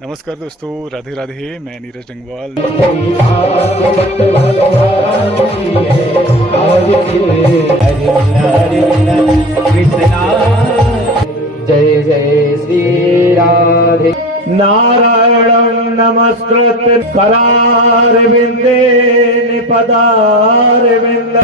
नमस्कार दोस्तों, राधे राधे। मैं नीरज डंगवाल। जय जय श्री राधे। नारायणं नमस्कृत्य करारविंदे निपदारविंद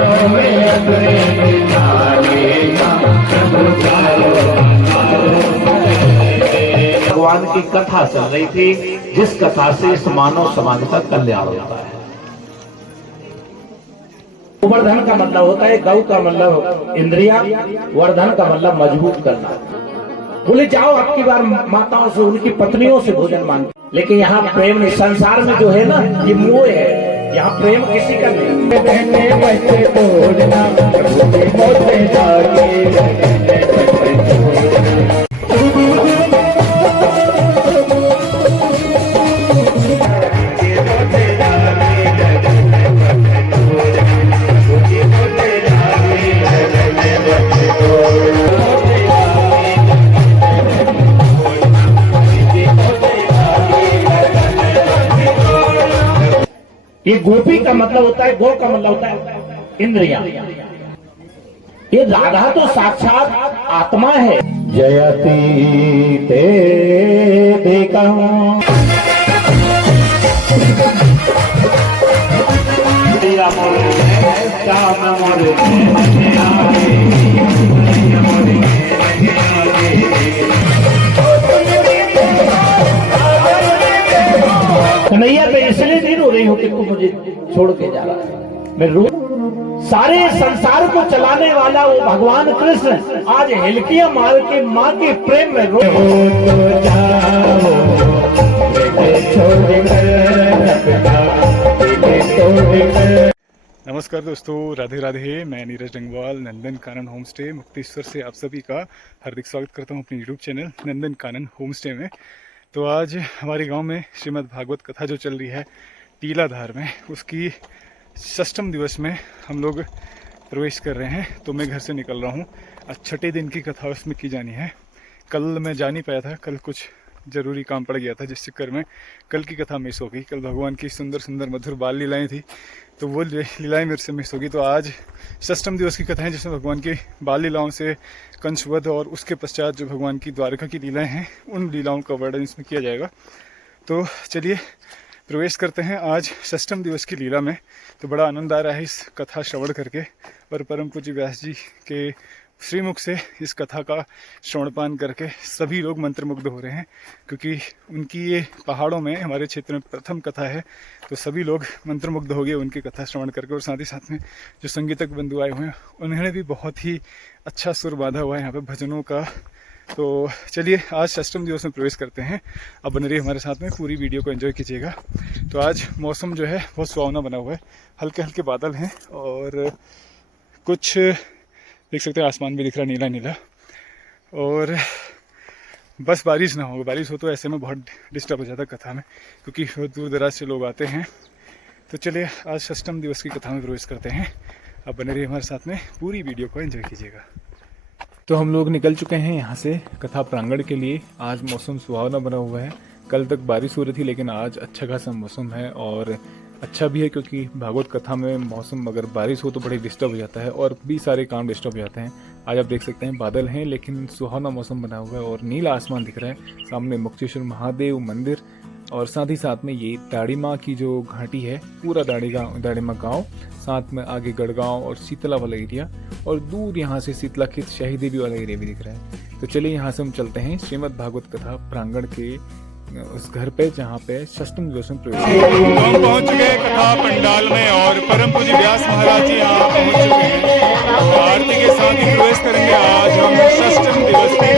भगवान की कथा चल रही थी, जिस कथा से इस मानव समाज का कल्याण होता है। गोवर्धन का मतलब होता है गौ का मतलब इंद्रिया, वर्धन का मतलब मजबूत करना। बोले जाओ आपकी बार माताओं से, उनकी पत्नियों से भोजन मांग, लेकिन यहाँ प्रेम नहीं। संसार में जो है ना, ये मोह है, यहाँ प्रेम किसी का नहीं। ये गोपी का मतलब होता है, गो का मतलब होता है इंद्रिया। ये राधा तो साक्षात आत्मा है। जयती ते देखा कन्हैया पे इसलिए नहीं रो रही हो कि तू मुझे छोड़ के जा रहा है। मैं रो, सारे संसार को चलाने वाला वो भगवान कृष्ण आज हिलकियां मार के माँ के प्रेम में रो। नमस्कार दोस्तों, राधे राधे। मैं नीरज डंगवाल नंदन कानन होम स्टे मुक्तेश्वर से आप सभी का हार्दिक स्वागत करता हूं अपने YouTube channel Nandan Kanan home stay में। तो आज हमारे गांव में श्रीमद् भागवत कथा जो चल रही है टीलाधार में, उसकी षष्ठम दिवस में हम लोग प्रवेश कर रहे हैं। तो मैं घर से निकल रहा हूँ। आज छठे दिन की कथा उसमें की जानी है। कल मैं जा नहीं पाया था, कल कुछ ज़रूरी काम पड़ गया था, जिस चक्कर में कल की कथा मिस हो गई। कल भगवान की सुंदर सुंदर मधुर बाल लीलाएँ थी, तो वो लीलाएँ मेरे से मिस हो गई। तो आज षष्ठम दिवस की कथा है, जिसमें भगवान की बाल लीलाओं से कंसवध और उसके पश्चात जो भगवान की द्वारका की लीलाएँ हैं, उन लीलाओं का वर्णन इसमें किया जाएगा। तो चलिए प्रवेश करते हैं आज षष्ठम दिवस की लीला में। तो बड़ा आनंद आ रहा है इस कथा श्रवण करके, और परम पूज्य व्यास जी के श्रीमुख से इस कथा का श्रवणपान करके सभी लोग मंत्रमुग्ध हो रहे हैं, क्योंकि उनकी ये पहाड़ों में हमारे क्षेत्र में प्रथम कथा है। तो सभी लोग मंत्रमुग्ध हो गए उनकी कथा श्रवण करके। और साथ ही साथ में जो संगीतक बंधु आए हुए हैं, उन्होंने भी बहुत ही अच्छा सुर बांधा हुआ है यहाँ पे भजनों का। तो चलिए आज षष्ठम दिवस में प्रवेश करते हैं। अब बने रहिए हमारे साथ में, पूरी वीडियो को एंजॉय कीजिएगा। तो आज मौसम जो है बहुत सुहावना बना हुआ है, हल्के हल्के बादल हैं और कुछ देख सकते हैं आसमान भी दिख रहा है नीला नीला। और बस बारिश ना हो, बारिश हो तो ऐसे में बहुत डिस्टर्ब हो जाता है कथा में, क्योंकि दूर दराज से लोग आते हैं। तो चलिए आज षष्ठम दिवस की कथा में प्रवेश करते हैं। अब बने रहिए हमारे साथ में, पूरी वीडियो को एंजॉय कीजिएगा। तो हम लोग निकल चुके हैं यहाँ से कथा प्रांगण के लिए। आज मौसम सुहावना बना हुआ है। कल तक बारिश हो रही थी, लेकिन आज अच्छा खासा मौसम है। और अच्छा भी है क्योंकि भागवत कथा में मौसम अगर बारिश हो तो बड़ी डिस्टर्ब हो जाता है और भी सारे काम डिस्टर्ब हो जाते हैं। आज आप देख सकते हैं बादल हैं, लेकिन सुहावना मौसम बना हुआ है और नीला आसमान दिख रहा है। सामने मुक्तेश्वर महादेव मंदिर और साथ ही साथ में ये दाड़ीमा की जो घाटी है, पूरा दाड़ीमा गांव, साथ में आगे गढ़गांव और शीतला वाला एरिया, और दूर यहाँ से शीतला खेत शाही देवी वाला एरिया भी दिख रहा है। तो चलिए यहाँ से हम चलते हैं श्रीमद् भागवत कथा प्रांगण के उस घर पे जहाँ पे षष्ठम दिवस में प्रवेश। हम पहुँच गए कथा पंडाल में और परम पूज्य व्यास महाराज जी यहाँ पहुँच चुके हैं। तो आरती के साथ ही प्रवेश करेंगे आज हम षष्ठम दिवस की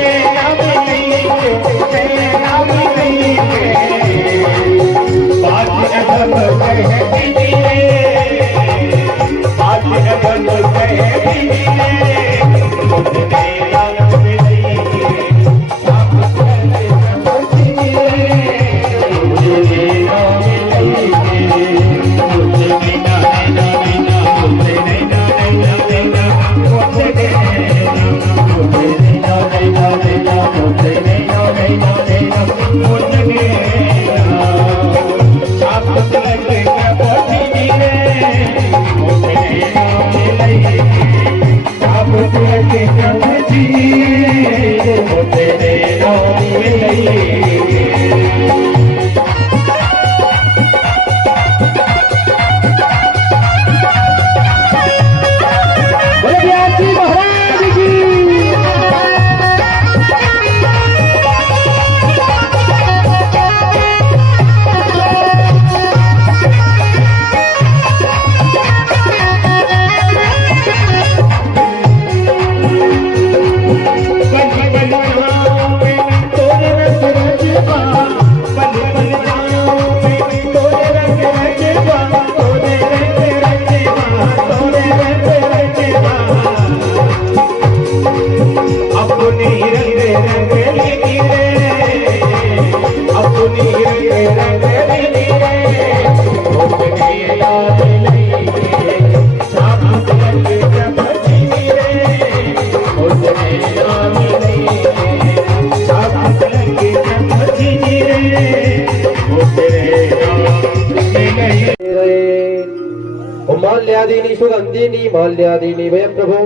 माल्यादीनि सुगन्धीनि माल्यादीनि वयं प्रभो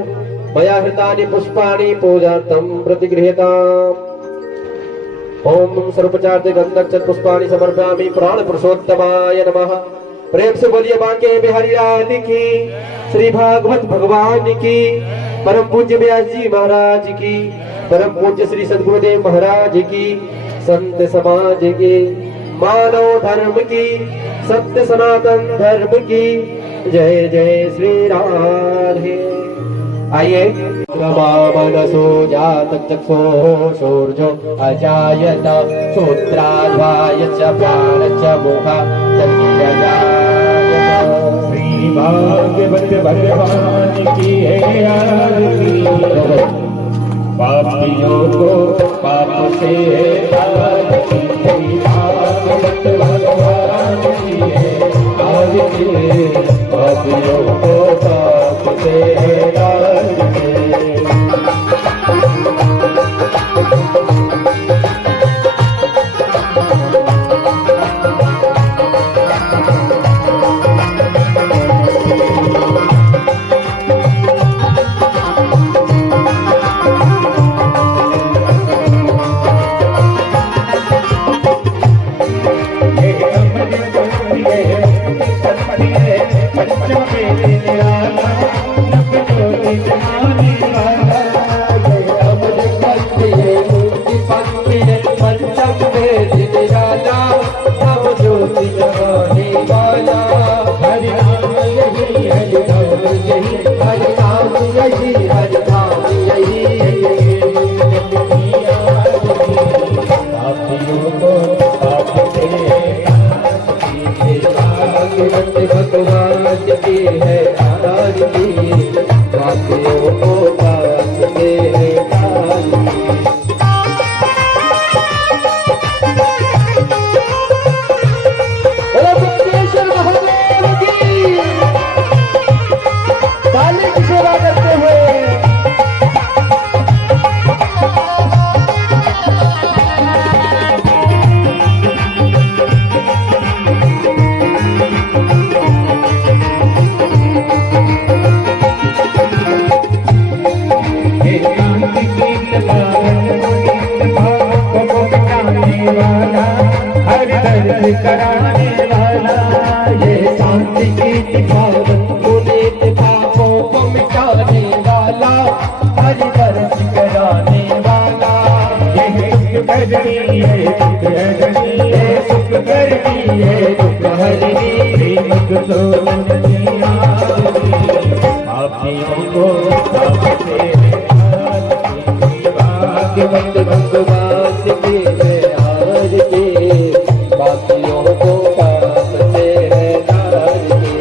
मया हृतानि पुष्पाणि पूजार्थं प्रतिगृह्यताम्। ओम सर्वोपचार गंधक्षत पुष्पाणि समर्पयामि प्राण पुरुषोत्तमाय नमः। प्रेम से बोलिए बांके बिहारी लाल की, श्री भागवत भगवान की, परम पूज्य व्यास जी महाराज की, परम पूज्य श्री सद्गुरुदेव महाराज की, संत समाज की, मानव धर्म की, सत्य सनातन धर्म की जय जय श्री राधे। आइए मनसो जात चक्षो सूर्यो अजायत सूत्राध्वाय च प्राण च मुखा श्री भागवत भगवान की है आरती। पापियों को पाप से आरती, भागवत भगवान की है आरती। पापियों को पाप से आरती। कराने वाला ये शांति की पावन पुनीत पापों को मिटाने वाला हरि दर्श कराने वाला ये सुख करनी है दुख हरनी ये सुख करनी है दुख हरनी मुख तो पापियों को पाप से भाग्यवंत भगवान की है आरती। बाकियों को पाप से है नारकी।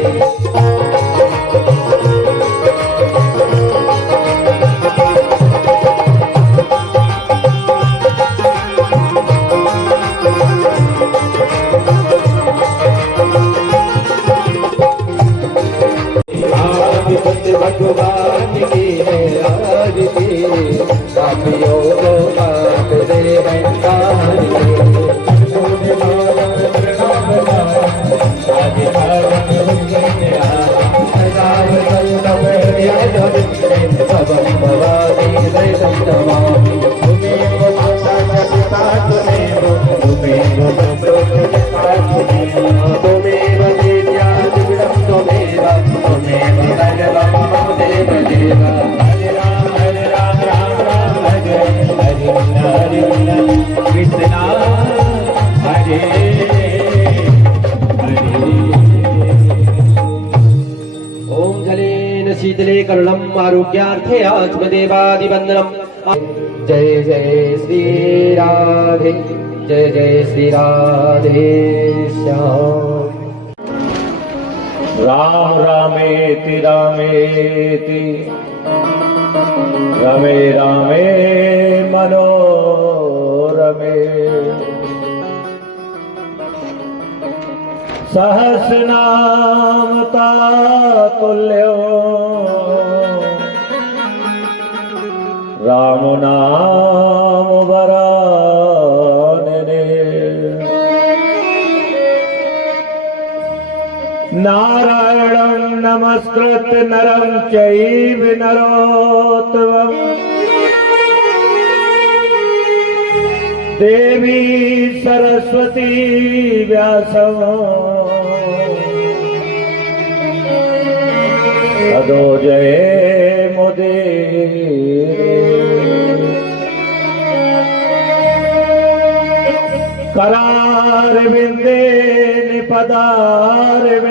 आदिपति भगवान की है आरती। बाकियों को पाप से है नारकी। शीतले करुणम आरोग्यार्थे आत्मदेवादिवंदनम। जय जय श्री राधे, जय जय श्री राधे श्याम। राम रामेति रामेति रमे रामे मनोरमे। सहस्रनाम तुल्यो राम नाम वरानने। नारायणं नमस्कृत्य नरं चैव नरोत्तमम् देवी सरस्वती व्यासं ततो जयमुदीरये। करारविन्दे निपदारविन्दं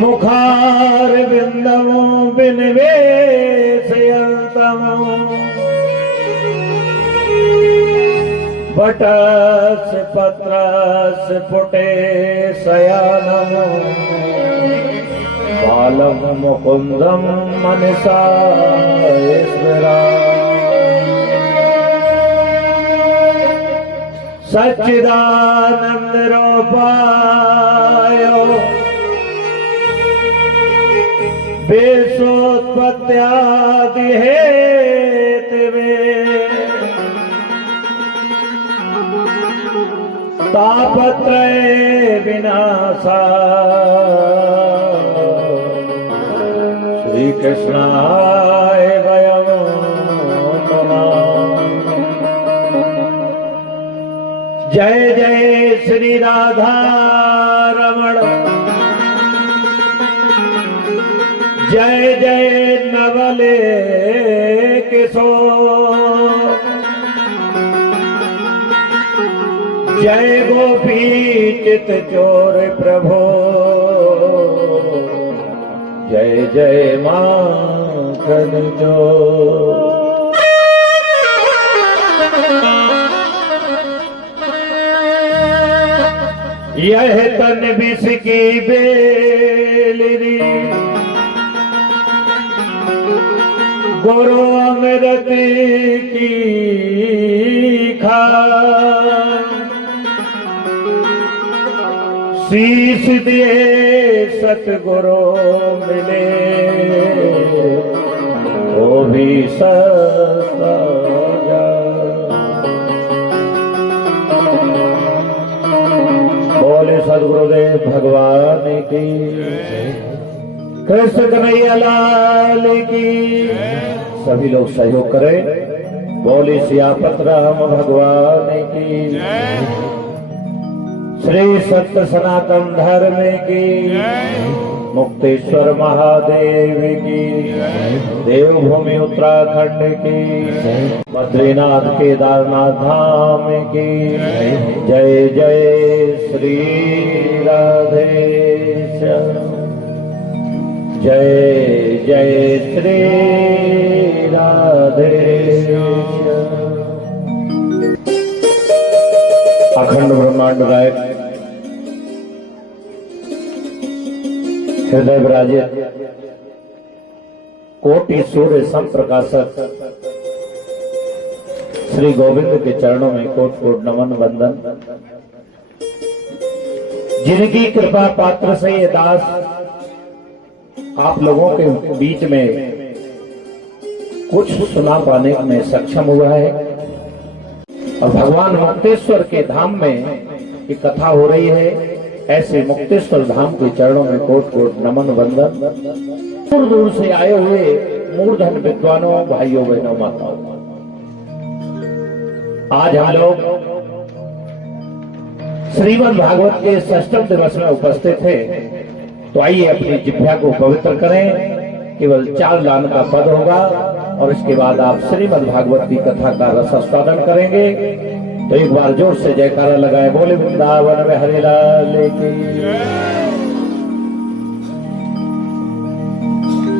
मुखारविन्दं विनिवेशयन्तम् वटस् पत्रस् पुटे शयनम् बालं मुकुन्दं मनसा स्मरामि। सच्चिदानंद रूपाय विश्वोत्पत्त्यादि हेतवे तापत्रय विनाशाय श्री कृष्णाय वयं नमः। जय जय श्री राधा रमण जय जय नवले किशोर जय गोपी चित चोर प्रभो जय जय माखन चोर। यह तन विष की बेलरी गुरु अमृत की खान शीश दिए सतगुरु मिले वो भी सस्ता बोले सदगुरुदेव भगवान की कृष्ण कन्हैया लाल की। सभी लोग सहयोग करें। बोले सियापत राम भगवान की। श्री सत्य सनातन धर्म की। मुक्तेश्वर महादेव की। देवभूमि उत्तराखंड की। बद्रीनाथ केदारनाथ धाम की। जय जय श्री राधेश्याम। जय जय श्री राधेश्याम। अखंड ब्रह्मांड गायक हृदय विराजित कोटि सूर्य संप्रकाशक श्री गोविंद के चरणों में कोट कोट नमन वंदन। जिनकी कृपा पात्र से ये दास आप लोगों के बीच में कुछ सुना पाने में सक्षम हुआ है और भगवान मुक्तेश्वर के धाम में ये कथा हो रही है। ऐसे मुक्तेश्वर धाम के चरणों में कोट कोट नमन वंदन। दूर दूर से आए हुए मूर्धन विद्वानों भाइयों बहनों माताओं, आज हम लोग श्रीमद् भागवत के 6वें दिवस में उपस्थित थे। तो आइए अपनी जिह्वा को पवित्र करें। केवल 4 लाइन का पद होगा और इसके बाद आप श्रीमद् भागवत की कथा का रसास्वादन करेंगे। तो एक बार जोर से जयकारा लगाए। बोले वृंदावन में हरि लाल की।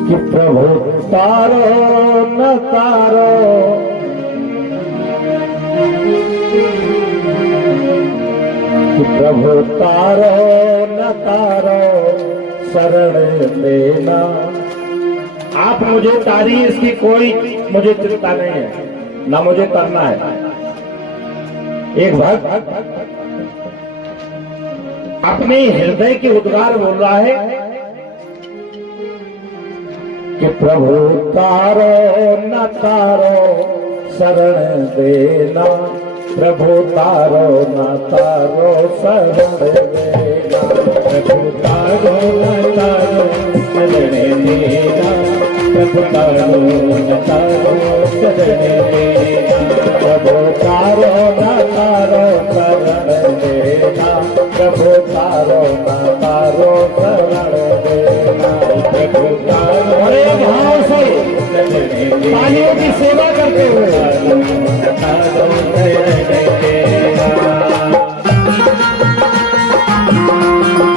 कि प्रभु तारो न तारो कि प्रभु तारो न तारो शरण देना। आप मुझे तारी इसकी कोई मुझे चिंता नहीं है, ना मुझे करना है। एक भक्त अपने हृदय के उद्गार बोल रहा है कि प्रभु तारो न तारो शरण देना, प्रभु तारो न तारो शरण देना, प्रभु तारो न तारो शरण देना, प्रभु तारो न तारो शरण देना, प्रभु तारो न तारो शरण देना, प्रभु तारो न तारो शरण देना, प्रभु तारो। बड़े भाव से तालियों की सेवा करते हुए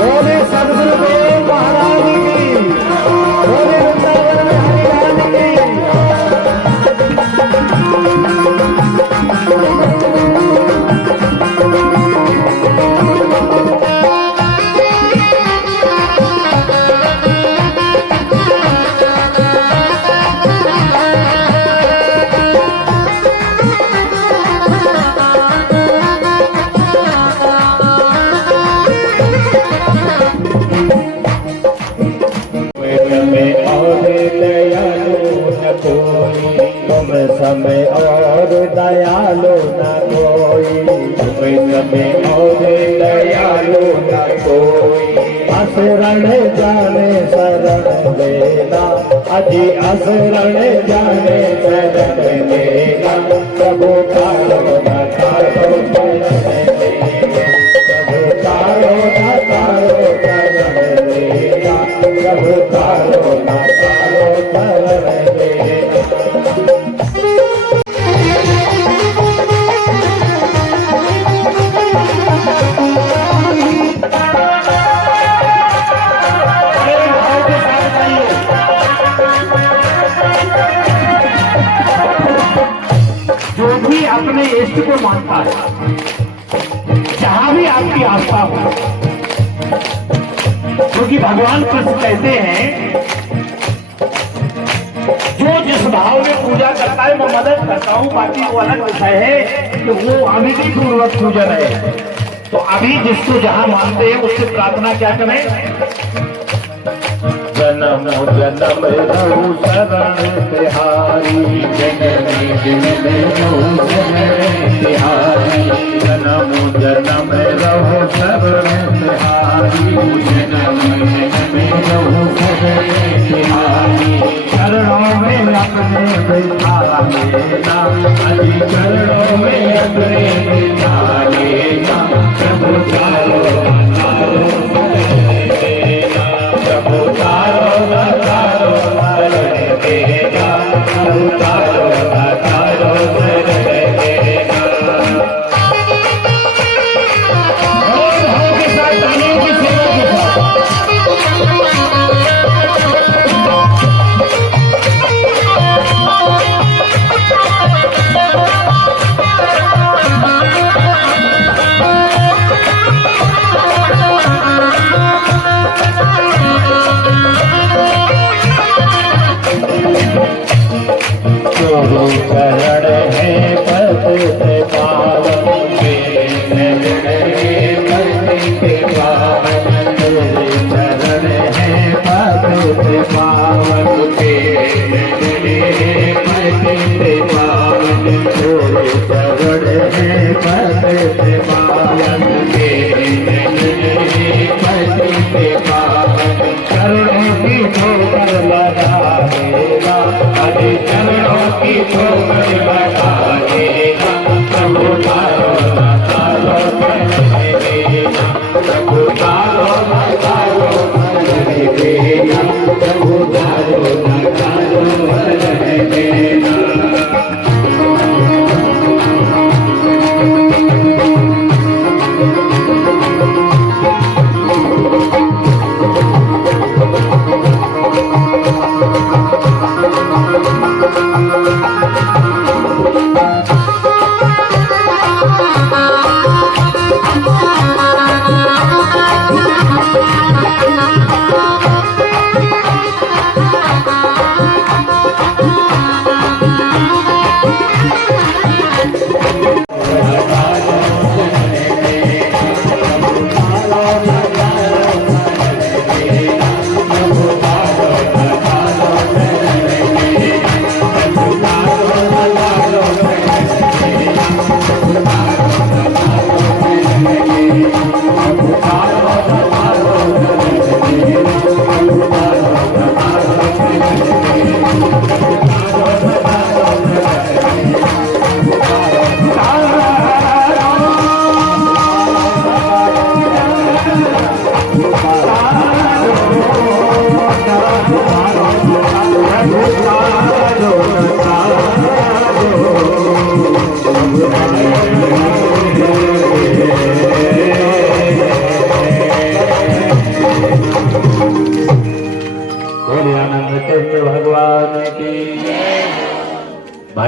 बोले सदगुरुदेव महाराज की, बोले वृंदावन बिहारी समय और दयालु न कोई, समय और दयालु न कोई, असरण जाने शरण देना, अजी असरण जाने शरण देना, प्रभु तारो न तारो शरण देना, प्रभु तारो न तारो शरण देना, प्रभु तारो न तारो शरण देना। अपने इष्ट को मानता है, जहां भी आपकी आस्था हो, क्योंकि भगवान कृष्ण कहते हैं जो जिस भाव में पूजा करता है मैं मदद करता हूं, बाकी वो अलग विषय है कि वो अविधि पूर्वक पूजन है। तो अभी जिसको जहां मानते हैं उससे प्रार्थना क्या करें? जन्म जन्म रहु शरण तिहारी, जननी जननी रहु शरण तिहारी, जन्म जन्म रहु शरण तिहारी, जननी जननी रहु शरण तिहारी, चरणों में अपने बैठा लेना, अजी चरणों में अपने बैठा लेना, प्रभु तारो तारो प्रभु तारो न तारो शरण देना, प्रभु तारो न तारो शरण देना। और भाव के साथ तालियों की सेवा के साथ शरण है पति पावन, पति पावन, शरण है पति पावन, पति पावन, शरण है पति पावन, पति पावन, चरणों की ठोकर लगा देना, अरे चरणों की ठोकर लगा देना, प्रभु तारो न तारो शरण देना, प्रभु तारो न तारो शरण देना, प्रभु तारो न तारो शरण देना।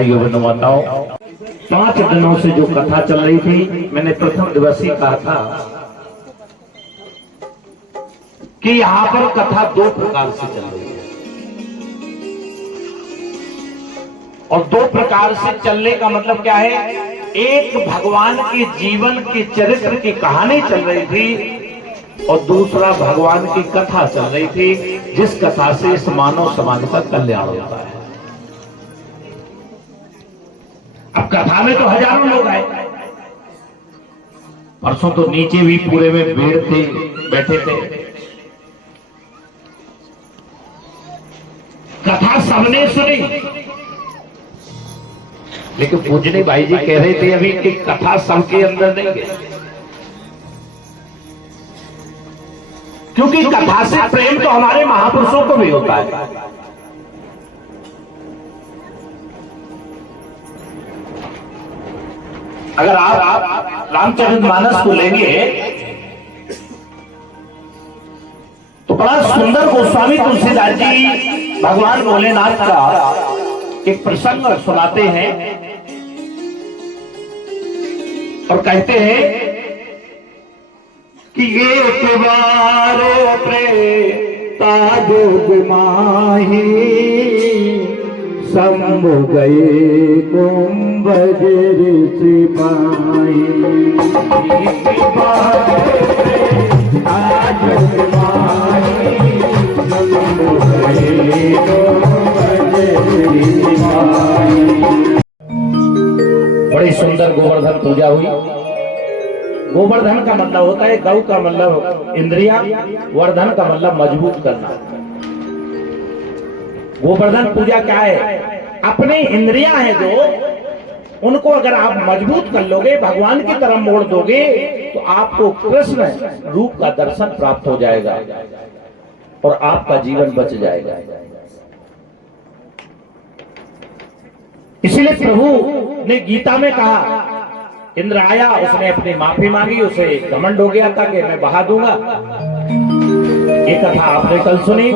भाइयों बहनों माताओं, 5 दिनों से जो कथा चल रही थी, मैंने प्रथम दिवस ही कहा था कि यहां पर कथा 2 प्रकार से चल रही है, और 2 प्रकार से चलने का मतलब क्या है? एक भगवान के जीवन के चरित्र की कहानी चल रही थी और दूसरा भगवान की कथा चल रही थी, जिस कथा से इस मानव समाज का कल्याण होता है। अब कथा में तो हजारों लोग आए, परसों तो नीचे भी पूरे में भीड़ थे, बैठे थे। कथा सबने सुनी, लेकिन पूजनी भाई जी कह रहे थे अभी कि कथा सबके अंदर नहीं है, क्योंकि कथा से प्रेम तो हमारे महापुरुषों को भी होता है। अगर आप रामचरितमानस को लेंगे तो बड़ा सुंदर गोस्वामी तुलसीदास जी भगवान भोलेनाथ का एक प्रसंग सुनाते हैं और कहते हैं कि एक बार ताजुब माही शंभु गए कुंभज सिपाही। एक बार ताजुब माही शंभु गए कुंभज सिपाही। बड़ी सुंदर गोवर्धन पूजा हुई। गोवर्धन का मतलब होता है, गौ का मतलब इंद्रिया, वर्धन का मतलब मजबूत करना। गोवर्धन पूजा क्या है? अपने इंद्रियां हैं जो, उनको अगर आप मजबूत कर लोगे, भगवान की तरफ मोड़ दोगे, तो आपको कृष्ण रूप का दर्शन प्राप्त हो जाएगा और आपका जीवन बच जाएगा। इसलिए प्रभु ने गीता में कहा, इंद्र आया, उसने अपनी माफी मांगी, उसे घमंड हो गया था कि मैं बहा दूंगा। ये कथा आपने कल सुनी।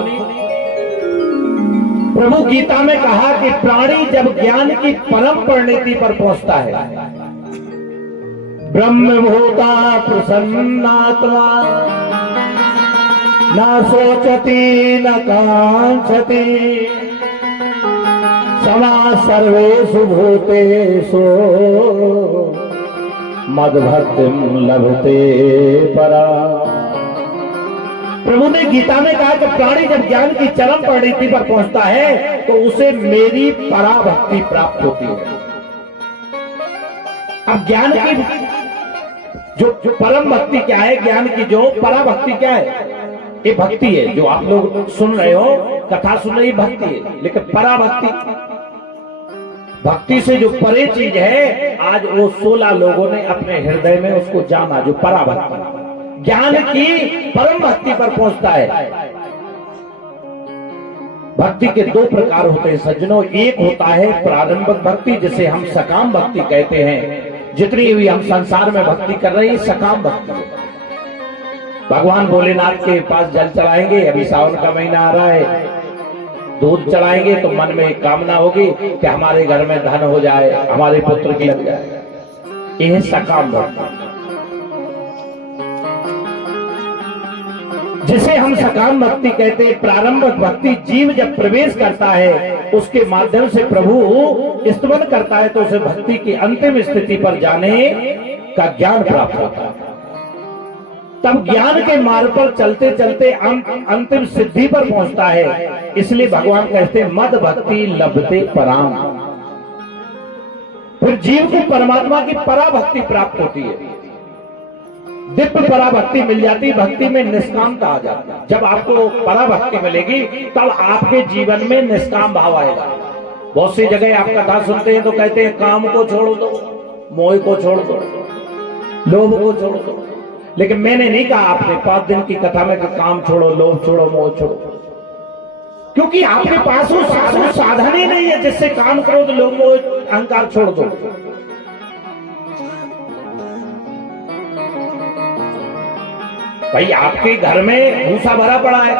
प्रभु गीता में कहा कि प्राणी जब ज्ञान की परम परिणति पर पहुंचता है, ब्रह्मभूता प्रसन्नात्मा न सोचती न कांक्षति समा सर्वेषु भूतेषु मद्भक्तिं लभते परा। प्रभु ने गीता में कहा कि प्राणी जब ज्ञान की चरम परिणति पर पहुंचता है तो उसे मेरी पराभक्ति प्राप्त होती है। अब ज्ञान की जो परम भक्ति क्या है, ज्ञान की जो पराभक्ति क्या है? ये भक्ति है जो आप लोग सुन रहे हो, कथा सुन रही भक्ति है। लेकिन पराभक्ति, भक्ति से जो परे चीज है, आज वो 16 लोगों ने अपने हृदय में उसको जाना, जो पराभक्ति ज्ञान की परम भक्ति पर पहुंचता है। भक्ति के 2 प्रकार होते हैं सज्जनों। एक होता है प्रारंभिक भक्ति, जिसे हम सकाम भक्ति कहते हैं। जितनी भी हम संसार में भक्ति कर रहे हैं, सकाम भक्ति है। भगवान भोलेनाथ के पास जल चढ़ाएंगे, अभी सावन का महीना आ रहा है, दूध चढ़ाएंगे तो मन में एक कामना होगी कि हमारे घर में धन हो जाए, हमारे पुत्र की लग जाए। यह है सकाम भक्ति, जिसे हम सकाम भक्ति कहते हैं। प्रारंभिक भक्ति, जीव जब प्रवेश करता है उसके माध्यम से प्रभु स्तवन करता है तो उसे भक्ति की अंतिम स्थिति पर जाने का ज्ञान प्राप्त होता है। तब ज्ञान के मार्ग पर चलते चलते अंतिम सिद्धि पर पहुंचता है। इसलिए भगवान कहते हैं मद भक्ति लभते पराम। फिर जीव को परमात्मा की पराभक्ति प्राप्त होती है, दिव्य पराभक्ति मिल जाती, भक्ति में निष्कामता आ जाती है। जब आपको पराभक्ति मिलेगी तब आपके जीवन में निष्काम भाव आएगा। बहुत सी जगह आप कथा सुनते हैं तो कहते हैं काम को छोड़ दो, मोह को छोड़ दो, लोभ को छोड़ दो। लेकिन मैंने नहीं कहा आपने 5 दिन की कथा में कि काम छोड़ो, लोभ छोड़ो, मोह छोड़ो, क्योंकि आपके पास वो साधन ही नहीं है जिससे काम करो तो लोभ मोह अहंकार छोड़ दो। भाई आपके घर में भूसा भरा पड़ा है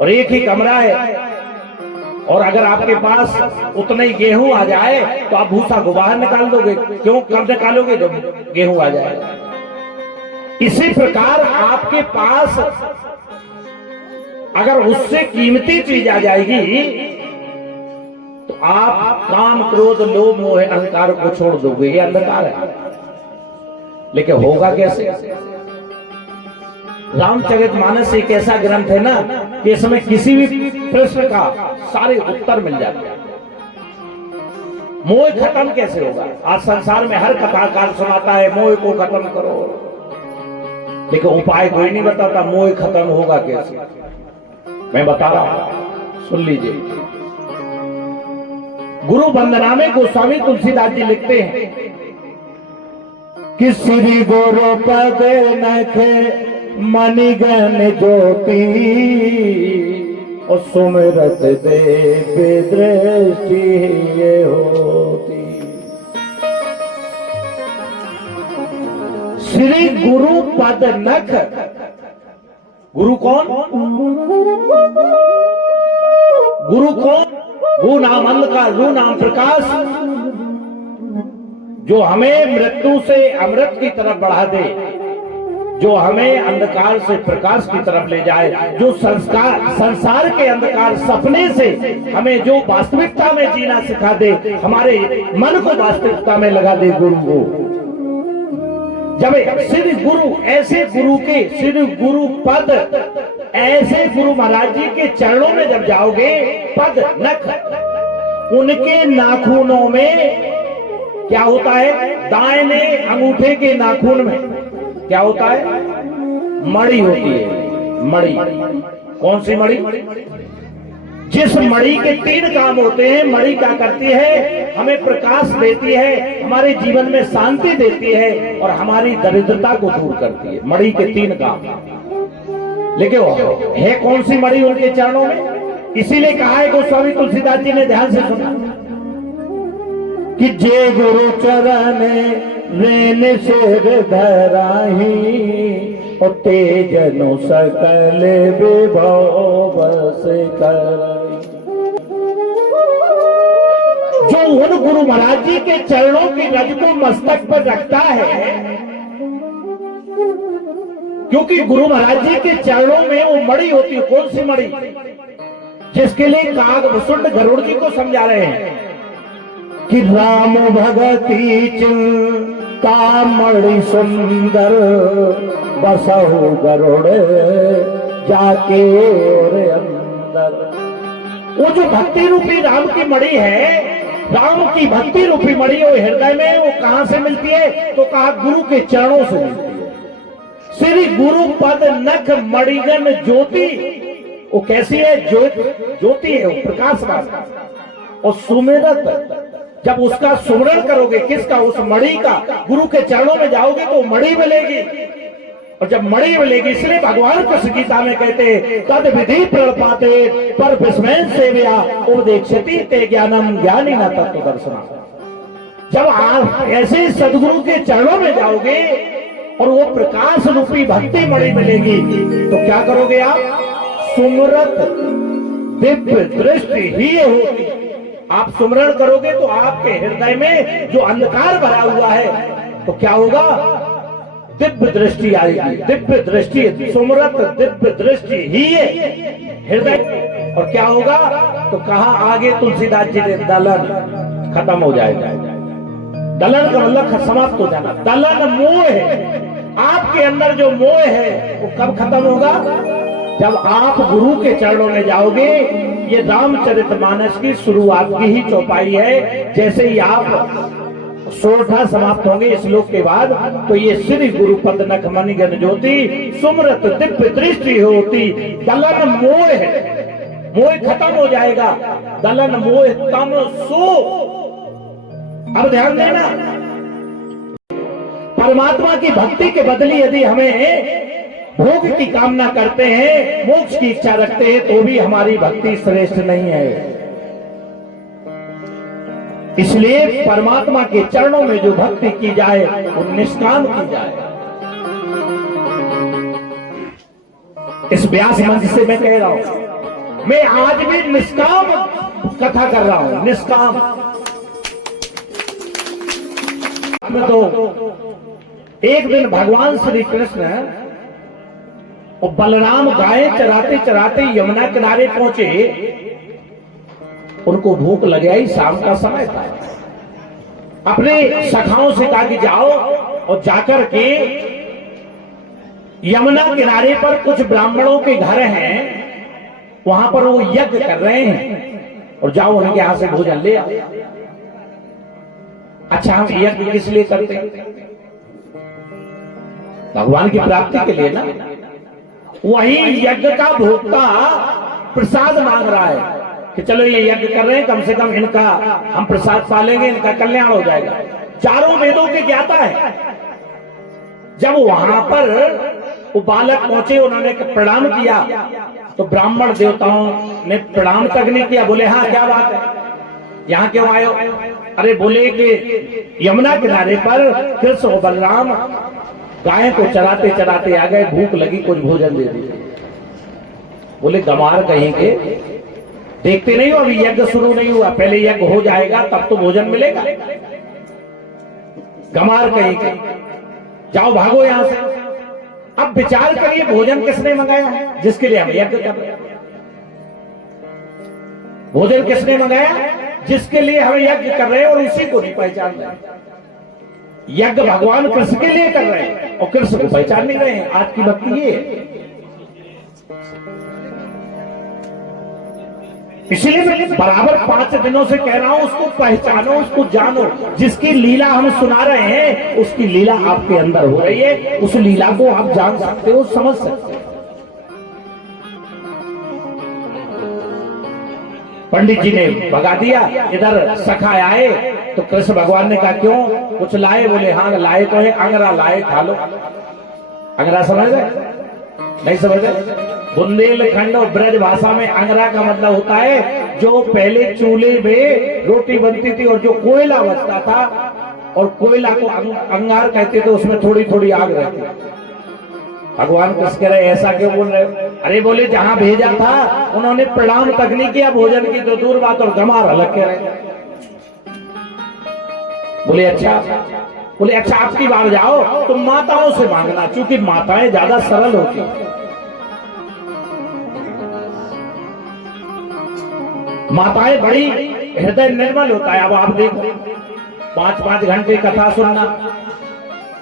और एक ही कमरा है, और अगर आपके पास उतना ही गेहूं आ जाए तो आप भूसा को बाहर निकाल दोगे। क्यों कब निकालोगे? जब गेहूं आ जाए। इसी प्रकार आपके पास अगर उससे कीमती चीज आ जाएगी तो आप काम, क्रोध, लोभ, मोह, अहंकार को छोड़ दोगे। ये अंधकार है। लेकिन होगा कैसे? रामचरितमानस एक ऐसा ग्रंथ है ना कि इसमें किसी भी प्रश्न का सारे उत्तर मिल जाते हैं। मोह खत्म कैसे होगा? आज संसार में हर कथाकार सुनाता है मोह को खत्म करो, लेकिन उपाय कोई नहीं बताता। मोह खत्म होगा कैसे? मैं बता रहा हूं, सुन लीजिए। गुरु वंदना में गोस्वामी तुलसीदास जी लिखते हैं कि श्री गुरु पद नखे मणिगण ज्योति और सुमिरत देव दृष्टि ये होती। श्री गुरु पद नख, गुरु कौन? गुरु कौन? वो नाम अंधकार, रू नाम प्रकाश, जो हमें मृत्यु से अमृत की तरफ बढ़ा दे, जो हमें अंधकार से प्रकाश की तरफ ले जाए, जो संसार के अंधकार सपने से हमें जो वास्तविकता में जीना सिखा दे, हमारे मन को वास्तविकता में लगा दे। गुरु को जब श्री गुरु, ऐसे गुरु के श्री गुरु पद, ऐसे गुरु महाराज जी के चरणों में जब जाओगे, पद नख, उनके नाखूनों में क्या होता है? दाहिने अंगूठे के नाखून में क्या होता है? मणि होती है। मणि, कौन सी मणि? जिस मणि के 3 काम होते हैं। मणि क्या करती है? हमें प्रकाश देती है, हमारे जीवन में शांति देती है और हमारी दरिद्रता को दूर करती है। मणि के 3 काम। लेकिन है कौन सी मणि उनके चरणों में? इसीलिए कहा है गोस्वामी तुलसीदास जी ने, ध्यान से सुना, कि जे गुरु चरण रेन सिर धराही और तेजनु सकल विभव बस कराई। जो उन गुरु महाराज जी के चरणों की रज को मस्तक पर रखता है, क्योंकि गुरु महाराज जी के चरणों में वो मणि होती है। कौन सी मणि? जिसके लिए काग वसुंड गरुड़ जी को समझा रहे हैं कि राम भगति चिंता मणि सुंदर बसहु गरुड़ जाके और अंदर। वो जो भक्ति रूपी राम की मणि है, राम की भक्ति रूपी मणि वो हृदय में, वो कहां से मिलती है? तो कहा गुरु के चरणों से मिलती है। श्री गुरु पद नख मणिगण ज्योति, वो कैसी है? ज्योति है, वो प्रकाशवान। और सुमिरत, जब उसका सुमरण करोगे, किसका? उस मणि का। गुरु के चरणों में जाओगे तो मणि मिलेगी, और जब मणि मिलेगी, इसलिए भगवान कृष्ण गीता में कहते हैं, तद विधि प्रणपाते पर विस्मय सेव्या उपदेक्षति ते ज्ञानम ज्ञानी न तत्व दर्शना। जब आप ऐसे सदगुरु के चरणों में जाओगे और वो प्रकाश रूपी भक्ति मणि मिलेगी, तो क्या करोगे आप? सुमरत दिव्य दृष्टि ही होती। आप सुमरण करोगे तो आपके हृदय में जो अंधकार भरा हुआ है, तो क्या होगा? दिव्य दृष्टि आएगी। दिव्य दृष्टि, सुमरत दिव्य दृष्टि ही है हृदय। और क्या होगा? तो कहा आगे तुलसीदास जी ने, दलन खत्म हो जाएगा। दलन का मतलब समाप्त हो जाना। दलन मोह है। आपके अंदर जो मोह है वो कब खत्म होगा? जब आप गुरु के चरणों में जाओगे। ये रामचरितमानस की शुरुआत की ही चौपाई है। जैसे ही आप सोरठा समाप्त होंगे इस श्लोक के बाद, तो ये श्री गुरु पद नख मणिगण ज्योति सुमरत दिव्य दृष्टि होती। दलन मोह है, मोह खत्म हो जाएगा। दलन मोह तम सो। अब ध्यान देना, परमात्मा की भक्ति के बदले यदि हमें भोग की कामना करते हैं, मोक्ष की इच्छा रखते हैं, तो भी हमारी भक्ति श्रेष्ठ नहीं है। इसलिए परमात्मा के चरणों में जो भक्ति की जाए वो निष्काम की जाए। इस व्यास मंच से मैं कह रहा हूं, मैं आज भी निष्काम कथा कर रहा हूं, निष्काम। मैं तो एक दिन भगवान श्री कृष्ण और बलराम गाय चराते चराते यमुना किनारे पहुंचे। उनको भूख लग आई, शाम का समय था। अपने सखाओं से कहा कि जाओ और जाकर के यमुना किनारे पर कुछ ब्राह्मणों के घर हैं, वहां पर वो यज्ञ कर रहे हैं, और जाओ उनके यहां से भोजन ले आओ। अच्छा, हम यज्ञ किस लिए करते हैं? भगवान की प्राप्ति के लिए ना। वही यज्ञ का भोक्ता प्रसाद मांग रहा है कि चलो ये यज्ञ कर रहे हैं, कम से कम इनका हम प्रसाद पालेंगे, इनका कल्याण हो जाएगा। चारों वेदों के ज्ञाता है। जब वहां पर वो बालक पहुंचे, उन्होंने प्रणाम किया, तो ब्राह्मण देवताओं ने प्रणाम तक नहीं किया। बोले हाँ, क्या बात है, यहाँ क्यों आए हो? अरे बोले कि यमुना किनारे पर कृष्ण और बलराम गाय को चराते चराते आ गए, भूख लगी, कुछ भोजन दे दीजिए। बोले गंवार कहेंगे, देखते नहीं हो अभी यज्ञ शुरू नहीं हुआ, पहले यज्ञ हो जाएगा तब तो भोजन मिलेगा। गंवार कहेंगे, जाओ भागो यहां से। अब विचार करिए, भोजन किसने मंगाया है जिसके लिए हम यज्ञ कर रहे हैं? भोजन किसने मंगाया जिसके लिए हम यज्ञ कर रहे हैं, और उसी को नहीं पहचान रहे। यज्ञ भगवान कृष्ण के लिए कर रहे हैं और कृष्ण को पहचान नहीं रहे हैं। आज की भक्ति ये है। इसलिए मैं बराबर 5 दिनों से कह रहा हूं, उसको पहचानो, उसको जानो। जिसकी लीला हम सुना रहे हैं, उसकी लीला आपके अंदर हो रही है। उस लीला को आप जान सकते हो, समझ सकते हो। पंडित जी ने भगा दिया। इधर सखा आए तो कृष्ण भगवान ने कहा क्यों, कुछ लाए? बोले हाँ लाए तो है, अंगरा लाए, खा लो। अंगरा समझ गए? नहीं समझ गए? बुंदेलखंड और ब्रज भाषा में अंगरा का मतलब होता है जो पहले चूल्हे में रोटी बनती थी और जो कोयला बचता था, और कोयला को अंगार कहते थे, उसमें थोड़ी थोड़ी आग रहती। भगवान कृष्ण कह रहे ऐसा क्यों बोल रहे हो? अरे बोले जहां भेजा था उन्होंने प्रणाम तक नहीं किया, भोजन की तो दूर बात, और गंवार अलग कह रहे। बोले अच्छा आपकी बार जाओ तुम माताओं से मांगना, क्योंकि माताएं ज्यादा सरल होती हैं। माताएं बड़ी हृदय निर्मल होता है। अब आप देखो 5-5 घंटे कथा सुनना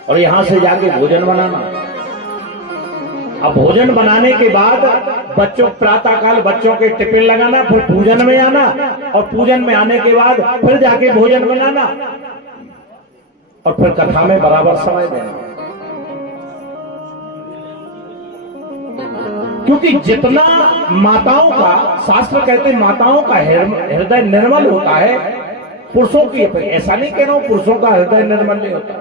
और यहां से जाके भोजन बनाना। अब भोजन बनाने के बाद बच्चों प्रातः काल बच्चों के टिफिन लगाना, फिर पूजन में आना, और पूजन में आने के बाद फिर जाके भोजन बनाना, और फिर कथा में बराबर समय देना। क्योंकि जितना माताओं का, शास्त्र कहते हैं माताओं का हृदय निर्मल होता है, पुरुषों की, ऐसा नहीं कह रहा हूं पुरुषों का हृदय निर्मल नहीं होता।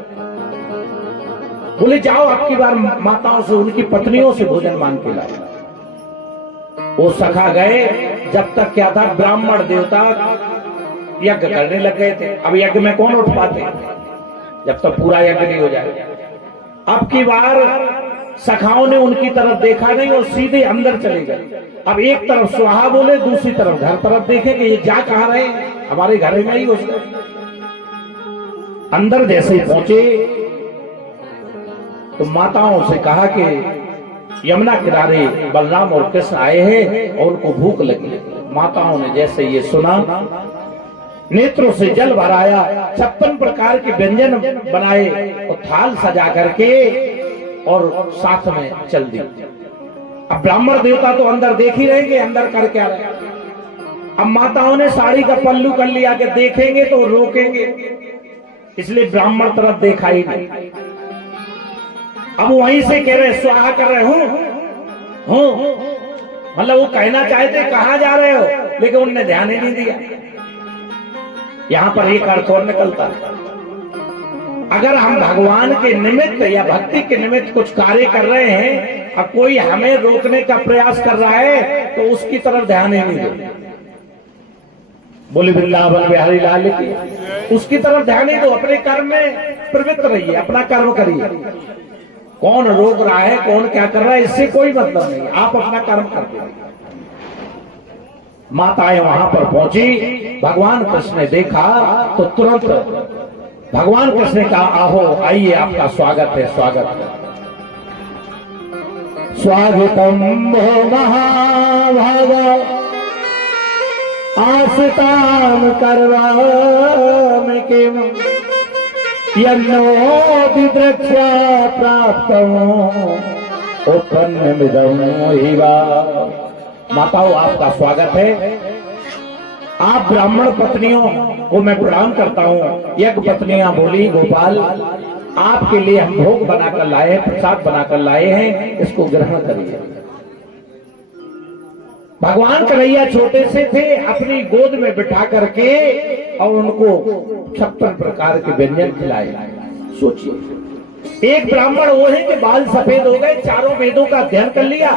बोले जाओ आपकी बार माताओं से, उनकी पत्नियों से भोजन मांग के लाओ। वो सखा गए। जब तक क्या था, ब्राह्मण देवता यज्ञ करने लग गए थे। अब यज्ञ में कौन उठ पाते जब तक पूरा यज्ञ नहीं हो जाए। अब की बार सखाओं ने उनकी तरफ देखा नहीं और सीधे अंदर चले गए। अब एक तरफ स्वाहा बोले, दूसरी तरफ घर तरफ देखे कि ये जा कहां रहे हैं, हमारे घर में ही घुस गए। अंदर जैसे ही पहुंचे तो माताओं से कहा कि यमुना किनारे बलराम और कृष्ण आए हैं और उनको भूख लगी। माताओं ने जैसे ये सुना, नेत्रों से जल भराया, 56 प्रकार के व्यंजन बनाए और थाल सजा करके और साथ में चल दी। अब ब्राह्मण देवता तो अंदर देख ही रहेंगे अंदर कर क्या रहे। अब माताओं ने साड़ी का पल्लू कर लिया कि देखेंगे तो रोकेंगे, इसलिए ब्राह्मण तरफ देखा ही नहीं। अब वहीं से कह रहे स्वाहा कर रहे हूं, मतलब वो कहना चाहते कहां जा रहे हो, लेकिन उनने ध्यान ही नहीं दिया। यहां पर एक अर्थ और निकलता है, अगर हम भगवान के निमित्त या भक्ति के निमित्त कुछ कार्य कर रहे हैं और कोई हमें रोकने का प्रयास कर रहा है तो उसकी तरफ ध्यान ही नहीं दो। बोले वृंदावन बिहारी लाल की, उसकी तरफ ध्यान ही दो। अपने कर्म में प्रवृत्त रहिए, अपना कर्म करिए। कौन रोक रहा है, कौन क्या कर रहा है, इससे कोई मतलब नहीं। आप अपना कर्म करते रहिए। माताएं वहां पर पहुंची। भगवान कृष्ण ने देखा तो तुरंत भगवान कृष्ण ने कहा, आहो आइए, आपका स्वागत है, स्वागत है। स्वागतम भो महाभाग आस्ताम करवाम किम यन्नो दिद्रक्षा प्राप्तम उत्पन्न मिदम हिवा। माताओं, आपका स्वागत है। आप ब्राह्मण पत्नियों को मैं प्रणाम करता हूँ। यज्ञ पत्नियां बोली, गोपाल आपके लिए हम भोग बनाकर लाए हैं, प्रसाद बनाकर लाए हैं, इसको ग्रहण करिए। भगवान कन्हैया छोटे से थे, अपनी गोद में बिठा करके और उनको 56 प्रकार के व्यंजन खिलाए। सोचिए, एक ब्राह्मण वो है कि बाल सफेद हो गए, चारों वेदों का अध्ययन कर लिया,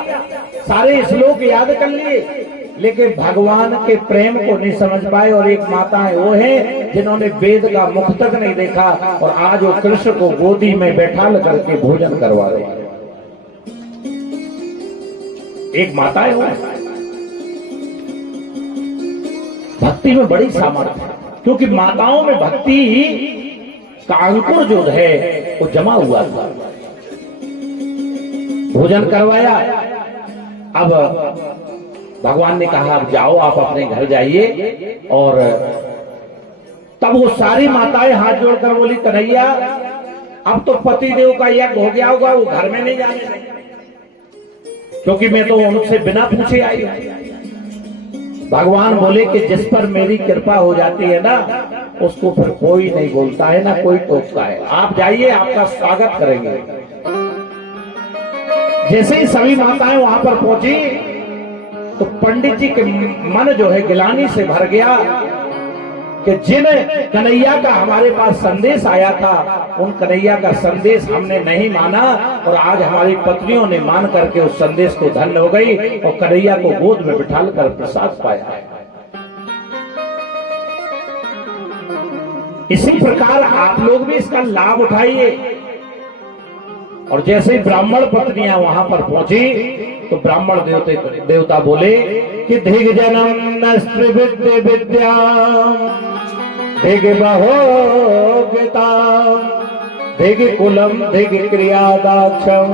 सारे श्लोक याद कर लिए, लेकिन भगवान के प्रेम को नहीं समझ पाए। और एक माता है वो है जिन्होंने वेद का मुख तक नहीं देखा, और आज वो कृष्ण को गोदी में बैठा करके भोजन करवा रहे हैं। एक माता है वो, भक्ति में बड़ी सामर्थ्य है, क्योंकि माताओं में भक्ति का अंकुर जो है वो जमा हुआ था। भोजन करवाया। अब भगवान ने कहा, अब जाओ, आप अपने घर जाइए। और तब वो सारी माताएं हाथ जोड़कर बोली, कन्हैया अब तो पति देव का यज्ञ हो गया होगा, वो घर में नहीं जाने, क्योंकि मैं तो उनसे बिना पूछे आई। भगवान बोले कि जिस पर मेरी कृपा हो जाती है ना, उसको फिर कोई नहीं बोलता है, ना कोई टोकता है। आप जाइए, आपका स्वागत करेंगे। जैसे ही सभी माताएं वहां पर पहुंची तो पंडित जी के मन जो है गिलानी से भर गया कि जिन कन्हैया का हमारे पास संदेश आया था, उन कन्हैया का संदेश हमने नहीं माना, और आज हमारी पत्नियों ने मान करके उस संदेश को धन्य हो गई और कन्हैया को गोद में बिठाकर प्रसाद पाया। इसी प्रकार आप लोग भी इसका लाभ उठाइए। और जैसे ही ब्राह्मण पत्नियां वहां पर पहुंची तो ब्राह्मण देवता बोले कि धिग जन्म नस्त्र विद्य विद्या धिग बहोगता धिग कुलम धिग क्रिया दाक्षम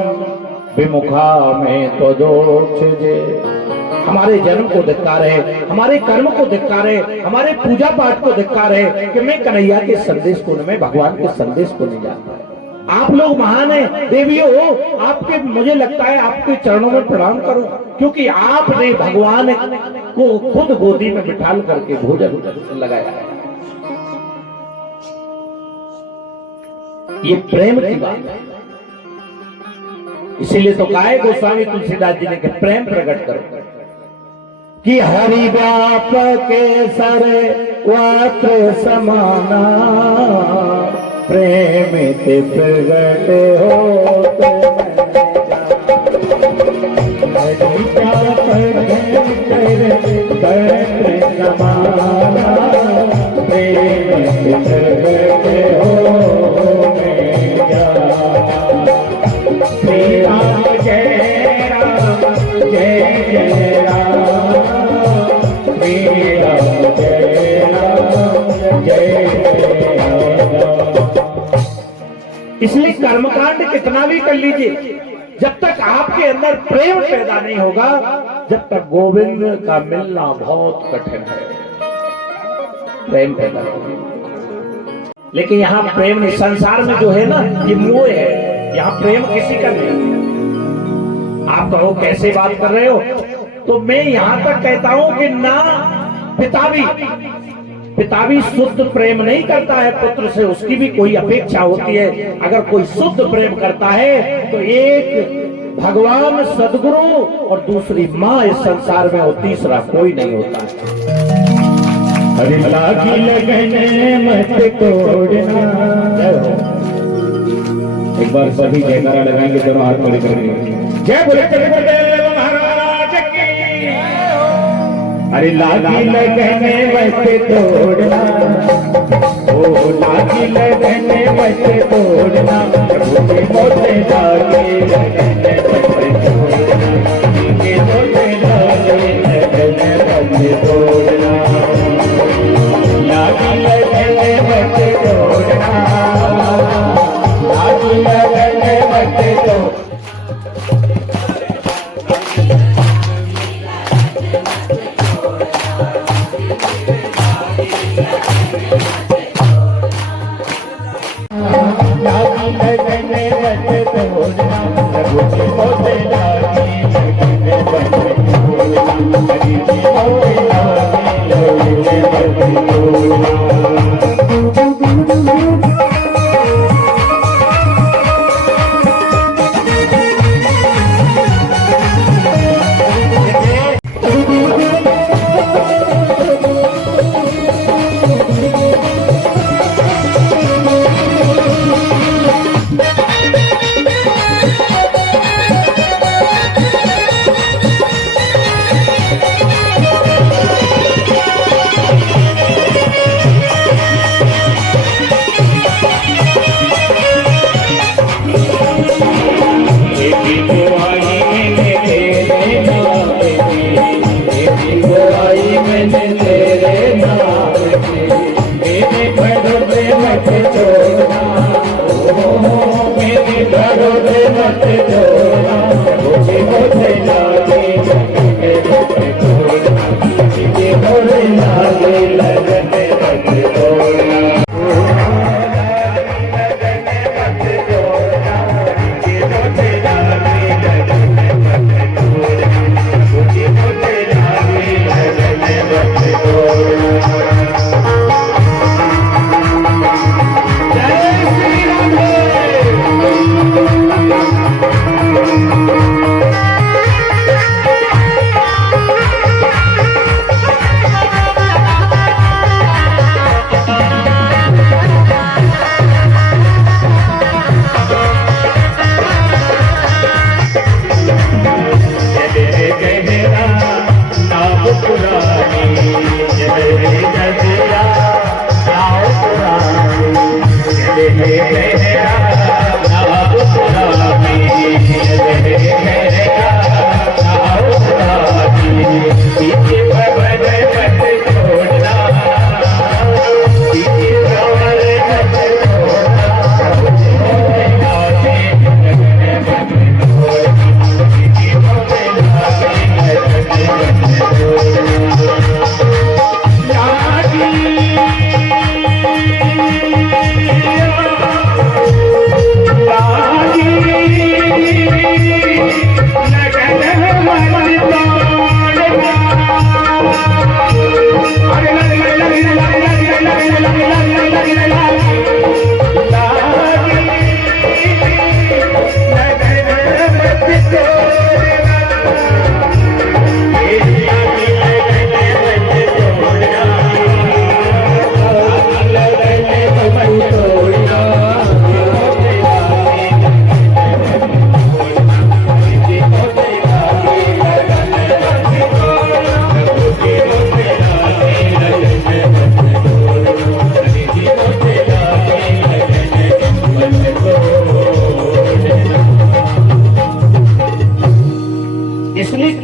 विमुखा में तो दोक्षजे। हमारे जन्म को धिक्कार है, हमारे कर्म को धिक्कार है, हमारे पूजा पाठ को धिक्कार है कि मैं कन्हैया के संदेश को, मैं भगवान के संदेश को नहीं जानता। आप लोग महान हैं देवियों, आपके मुझे लगता है आपके चरणों में प्रणाम करूं, क्योंकि आपने भगवान को खुद गोदी में बिठाल करके भोजन लगाया है। ये प्रेम की बात है। इसीलिए तो कहा है गोस्वामी तुलसीदास जी ने कि प्रेम प्रकट करो कि हरि व्यापक सर वात्र समाना प्रेमित प्रगट होते हरि व्यापक सर समाना प्रेमित प्रगट होते श्री राम जय राम जय जय राम श्री राम जय राम जय जय राम। इसलिए कर्मकांड कितना भी कर लीजिए, जब तक आपके अंदर प्रेम पैदा नहीं होगा, जब तक गोविंद का मिलना बहुत कठिन है। प्रेम पैदा होगा, लेकिन यहाँ प्रेम नहीं, संसार में जो है ना ये मोह है, यहाँ प्रेम किसी का नहीं। आप कहो कैसे बात कर रहे हो, तो मैं यहाँ तक कहता हूँ कि ना पिता भी शुद्ध प्रेम नहीं करता है पुत्र से, उसकी भी कोई अपेक्षा होती है। अगर कोई शुद्ध प्रेम करता है तो एक भगवान सदगुरु और दूसरी माँ इस संसार में, और तीसरा कोई नहीं होता है। हरि लागी लगने मत तोड़ना। एक बार सभी जयकारा लगाएंगे, दोनों हाथ खड़े करेंगे, जय बोले गुरुदेव महाराज की। अरे लागी लगने मत तोड़ना, ओ लागी लगने मत तोड़ना, मोटे मोटे लागे लगने मत तोड़ना, मोटे लागे लगने मत तोड़ना।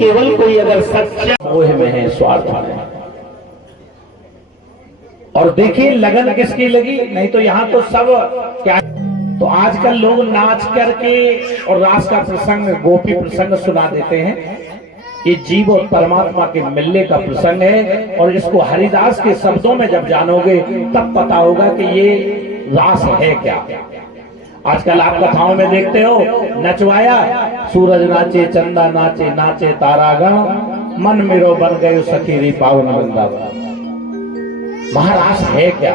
केवल कोई अगर सच्चा मोह में है, स्वार्थ में है। और देखिए लगन किसकी लगी, नहीं तो यहाँ तो सब क्या, तो आजकल लोग नाच करके और रास का प्रसंग, गोपी प्रसंग सुना देते हैं। ये जीव और परमात्मा के मिलने का प्रसंग है, और इसको हरिदास के शब्दों में जब जानोगे तब पता होगा कि ये रास है क्या। आजकल आप कथाओं में देखते हो, नचवाया, सूरज नाचे, चंदा नाचे, नाचे तारागण, मन मेरो बन गए सखीरी पावन वृंदावन। महारास है क्या?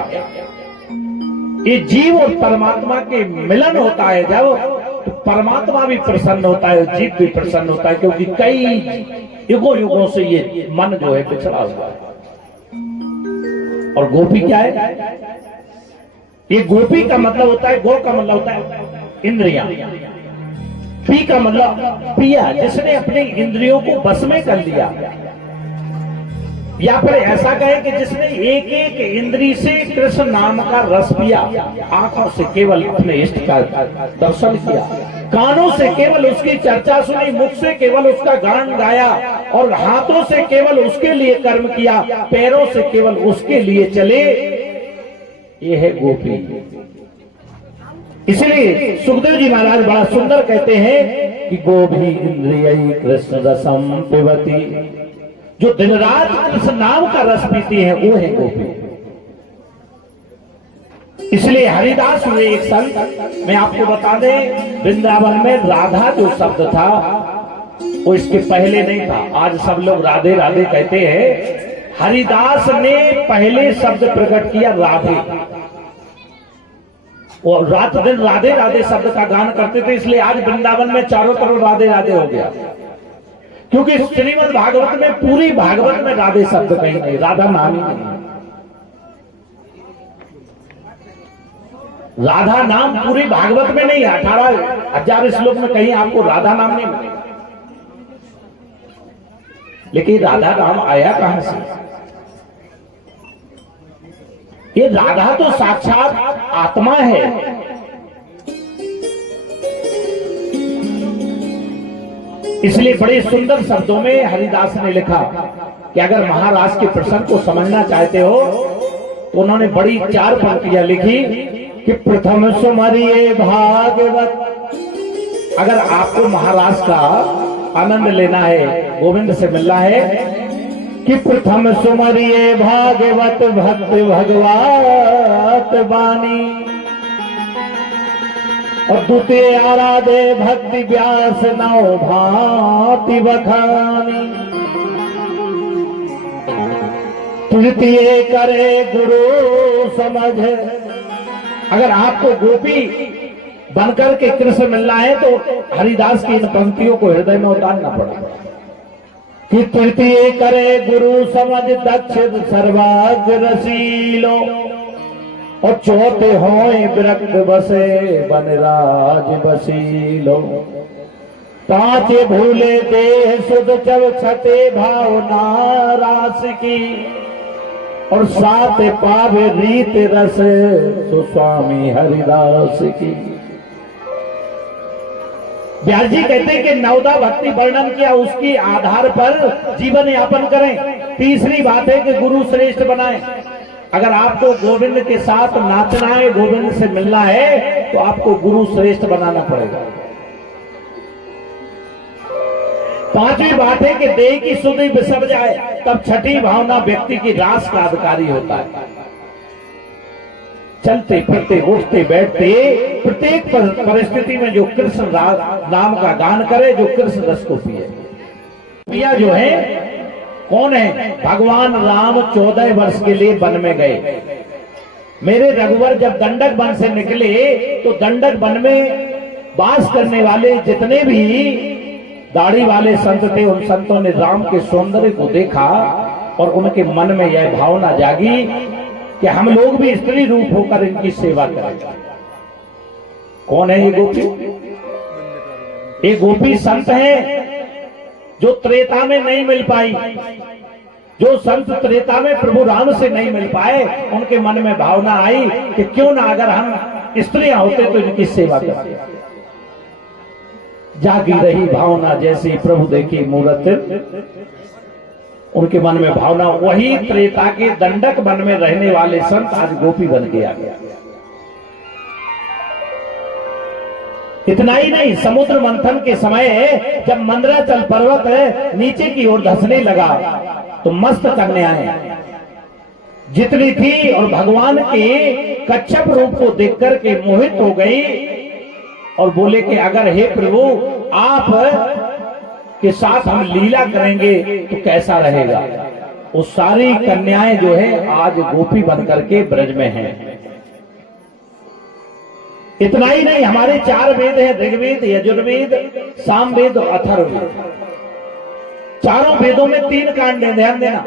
ये जीव और परमात्मा के मिलन होता है जब, तो परमात्मा भी प्रसन्न होता है, जीव भी प्रसन्न होता है, क्योंकि कई युगों युगों से ये मन जो है पिछड़ा हुआ है। और गोपी क्या है? ये गोपी का मतलब होता है, गो का मतलब होता है इंद्रियां, पी का मतलब पिया, जिसने अपनी इंद्रियों को बस में कर लिया, या फिर ऐसा कहे कि जिसने एक एक इंद्री से कृष्ण नाम का रस पिया, आंखों से केवल अपने इष्ट का दर्शन किया, कानों से केवल उसकी चर्चा सुनी, मुख से केवल उसका गान गाया, और हाथों से केवल उसके लिए कर्म किया, पैरों से केवल उसके लिए चले, ये है गोपी। इसलिए सुखदेव जी महाराज बड़ा सुंदर कहते हैं कि गोभी इंद्रिय कृष्ण रसम पिबती, जो दिन रात कृष्ण नाम का रस पीती है वो है गोपी। इसलिए हरिदास हुए एक संत, मैं आपको बता दें, वृंदावन में राधा जो शब्द था वो इसके पहले नहीं था। आज सब लोग राधे राधे कहते हैं, हरिदास ने पहले शब्द प्रकट किया राधे, और रात दिन राधे राधे शब्द का गान करते थे। इसलिए आज वृंदावन में चारों तरफ राधे राधे हो गया, क्योंकि श्रीमद् भागवत में, पूरी भागवत में राधे शब्द कहीं नहीं, राधा नाम ही नहीं। राधा नाम पूरी भागवत में नहीं, 18,000 श्लोक में कहीं आपको राधा नाम नहीं मिलेगा। लेकिन राधा नाम आया कहां से? ये राधा तो साक्षात आत्मा है। इसलिए बड़े सुंदर शब्दों में हरिदास ने लिखा कि अगर महाराज के प्रसंग को समझना चाहते हो तो उन्होंने बड़ी 4 पंक्तियां लिखी कि प्रथम सुमरिये भागवत। अगर आपको महाराज का आनंद लेना है, गोविंद से मिलना है, कि प्रथम सुमरिये भागवत भक्त भगवत बानी, और द्वितीय आराधे भक्ति व्यास नौ भांति बखानी, तृतीय करे गुरु समझ। अगर आपको गोपी बनकर के कृष्ण मिलना है तो हरिदास की इन पंक्तियों को हृदय में उतारना पड़ेगा कि तृतीय करे गुरु समझ दक्ष सर्वाग्र रसीलो, और चौथे होए विरक्त बसे बनराज बसीलो, पांचे भूले देह सुध चव छठे भावना रास की, और सात पावे रीत रस सुस्वामी हरिदास की। व्यास जी कहते हैं कि 9 भक्ति वर्णन किया, उसकी आधार पर जीवन यापन करें। तीसरी बात है कि गुरु श्रेष्ठ बनाएं। अगर आपको गोविंद के साथ नाचना है, गोविंद से मिलना है, तो आपको गुरु श्रेष्ठ बनाना पड़ेगा। 5वीं बात है कि देह की शुद्धि बिसर जाए, तब छठी भावना व्यक्ति की रास का अधिकारी होता है। चलते फिरते उठते बैठते प्रत्येक परिस्थिति में जो कृष्ण नाम का गान करे, जो कृष्ण रस को पिए। पिया जो है कौन है? भगवान राम 14 वर्ष के लिए वन में गए। मेरे रघुवर जब दंडक वन से निकले तो दंडक वन में वास करने वाले जितने भी दाढ़ी वाले संत थे, उन संतों ने राम के सौंदर्य को देखा और उनके मन में यह भावना जागी कि हम लोग भी स्त्री रूप होकर इनकी सेवा करें। कौन है ये गोपी? ये गोपी संत है जो त्रेता में नहीं मिल पाई। जो संत त्रेता में प्रभु राम से नहीं मिल पाए, उनके मन में भावना आई कि क्यों ना अगर हम स्त्रियां होते तो इनकी सेवा करते। जागी रही भावना जैसी प्रभु देखी मूरत। उनके मन में भावना, वही त्रेता के दंडक वन में रहने वाले संत आज गोपी बन के आ गया। इतना ही नहीं, समुद्र मंथन के समय जब मंदराचल पर्वत नीचे की ओर धंसने लगा तो मस्त कन्याएं जितनी थी और भगवान के कच्छप रूप को देखकर के मोहित हो गई और बोले कि अगर हे प्रभु आप के साथ हम लीला करेंगे तो कैसा रहेगा। वो सारी कन्याएं जो है आज गोपी बनकर के ब्रज में हैं। इतना ही नहीं, हमारे 4 वेद हैं, ऋग्वेद, यजुर्वेद, सामवेद और अथर्ववेद। चारों वेदों में 3 कांड है, ध्यान देना।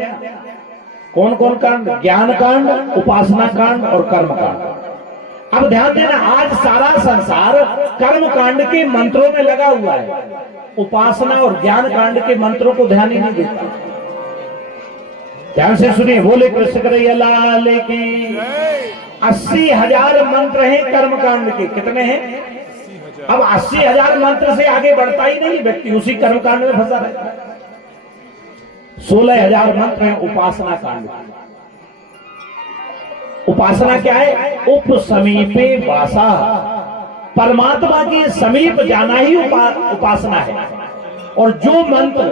कौन कौन कांड? ज्ञान कांड, उपासना कांड और कर्म कांड। अब ध्यान देना, आज सारा संसार कर्म कांड के मंत्रों में लगा हुआ है, उपासना और ज्ञान कांड के मंत्रों को ध्यान ही नहीं देता। ध्यान से सुनिए, बोले कृष्ण कन्हैया लाल की। 80,000 मंत्र हैं कर्म कांड के। कितने हैं? अब 80,000 मंत्र से आगे बढ़ता ही नहीं व्यक्ति, उसी कर्म कांड में फंसा रहता है। 16,000 मंत्र हैं उपासना कांड के। उपासना क्या है? उप समीपे वासा, परमात्मा के समीप जाना ही उपासना है। और जो मंत्र,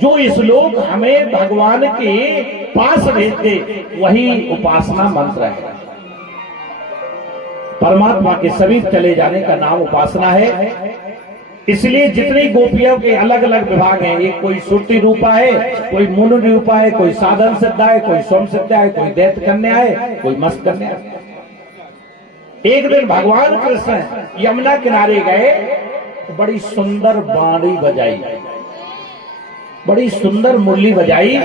जो श्लोक हमें भगवान के पास भेजते, वही उपासना मंत्र है। परमात्मा के समीप चले जाने का नाम उपासना है। इसलिए जितनी गोपियों के अलग अलग विभाग हैं, एक कोई सुरती रूपा है, कोई मुनि रूपा है, कोई साधन सिद्धा है, कोई सोम सिद्धा है, कोई दैत्य कन्या है, कोई मस्त कन्या है। एक दिन भगवान कृष्ण यमुना किनारे गए तो बड़ी सुंदर बांड़ी बजाई, बड़ी सुंदर मुरली बजाई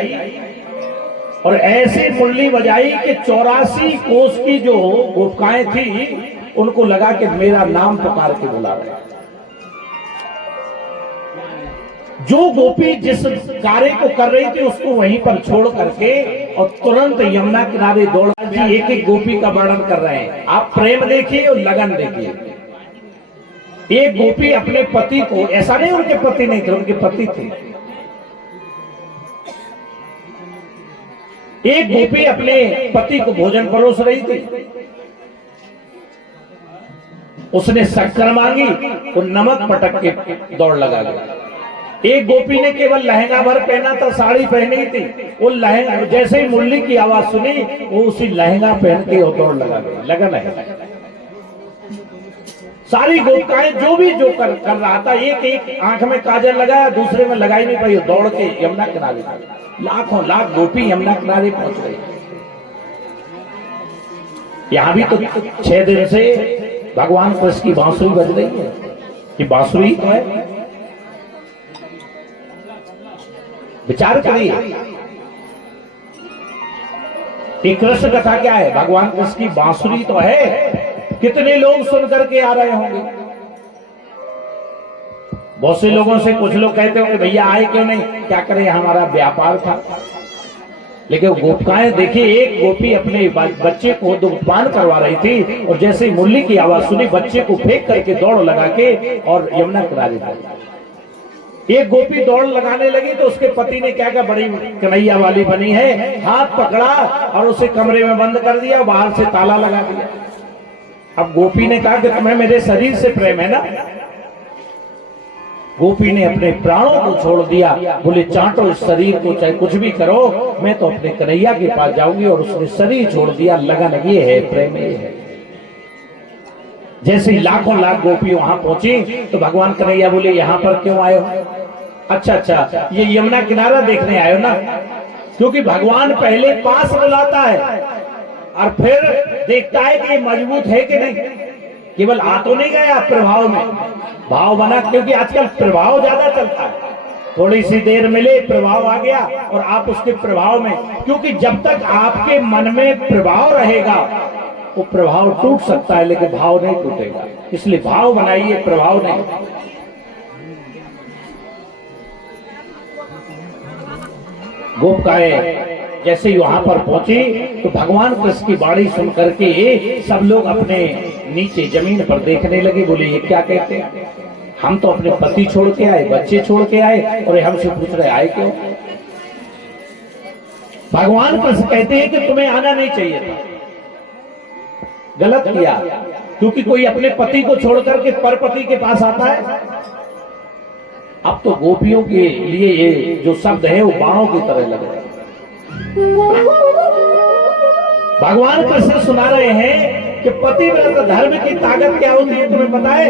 और ऐसी मुरली बजाई कि 84 कोस की जो गोपिकाएं थी उनको लगा कि मेरा नाम पुकार के बुला रहे हैं। जो गोपी जिस कार्य को कर रही थी उसको वहीं पर छोड़ करके और तुरंत यमुना किनारे दौड़ जी एक एक गोपी का वर्णन कर रहे हैं। आप प्रेम देखिए और लगन देखिए। एक गोपी अपने पति को, ऐसा नहीं उनके पति नहीं थे, उनके पति थे। एक गोपी अपने पति को भोजन परोस रही थी। उसने शक्कर मांगी, वो नमक पटक के दौड़ लगा गया। एक गोपी ने केवल लहंगा भर पहना था, साड़ी पहनी थी। वो लहंगा, जैसे ही मुरली की आवाज सुनी, वो उसी लहंगा पहन के दौड़ लगा गई। लगन है। सारी गोपिकाएं जो कर रहा था, एक एक आंख में काजल लगाया, दूसरे में लगाई नहीं पाई, दौड़ के यमुना किनारे। लाखों लाख गोपी यमुना किनारे पहुंच गई। यहां भी तो 6 दिन से भगवान कृष्ण की बांसुरी बज रही है। कि बांसुरी तो है, विचार करिए। ये कृष्ण कथा क्या है? भगवान कृष्ण की बांसुरी तो है। कितने लोग सुन करके आ रहे होंगे। बहुत से लोगों से कुछ लोग कहते होंगे भैया आए क्यों नहीं, क्या करें हमारा व्यापार था। लेकिन गोपिकाएं देखिए, एक गोपी अपने बच्चे को दुग्धपान करवा रही थी और जैसे ही मुरली की आवाज सुनी, बच्चे को फेंक करके दौड़ लगा के और यमुना किनारे पहुंची। एक गोपी दौड़ लगाने लगी तो उसके पति ने क्या, बड़ी कन्हैया वाली बनी है, हाथ पकड़ा और उसे कमरे में बंद कर दिया, बाहर से ताला लगा दिया। अब गोपी ने कहा कि तुम्हें मेरे शरीर से प्रेम है ना। गोपी ने अपने प्राणों को छोड़ दिया, बोले चाटो इस शरीर को, चाहे कुछ भी करो, मैं तो अपने कन्हैया के पास जाऊंगी। और उसने शरीर छोड़ दिया। लगन ये है, प्रेम ये है। जैसे लाखों लाख गोपी वहां पहुंची तो भगवान कन्हैया बोले यहाँ पर क्यों आए हो? अच्छा, ये यमुना किनारा देखने आए हो ना। क्योंकि भगवान पहले पास बुलाता है और फिर देखता है कि मजबूत है कि नहीं। केवल आ तो नहीं गया प्रभाव में, भाव बना। क्योंकि आजकल प्रभाव ज्यादा चलता है, थोड़ी सी देर मिले प्रभाव आ गया और आप उसके प्रभाव में। क्योंकि जब तक आपके मन में प्रभाव रहेगा वो प्रभाव टूट सकता है, लेकिन भाव नहीं टूटेगा। इसलिए भाव बनाइए, प्रभाव नहीं। गोपिकाएं जैसे वहां पर पहुंची तो भगवान कृष्ण की वाणी सुन करके सब लोग अपने नीचे जमीन पर देखने लगे। बोले ये क्या कहते हैं? हम तो अपने पति छोड़ के आए, बच्चे छोड़ के आए, और हमसे पूछ रहे आए क्यों? भगवान कृष्ण कहते हैं कि तुम्हें आना नहीं चाहिए था, गलत किया, क्योंकि कोई अपने पति को छोड़कर के परपति के पास आता है। अब तो गोपियों के लिए ये जो शब्द है वो बाणों की तरह लग रहे हैं। भगवान कृष्ण सुना रहे हैं कि पतिव्रत धर्म की ताकत क्या होती है, तुम्हें पता है?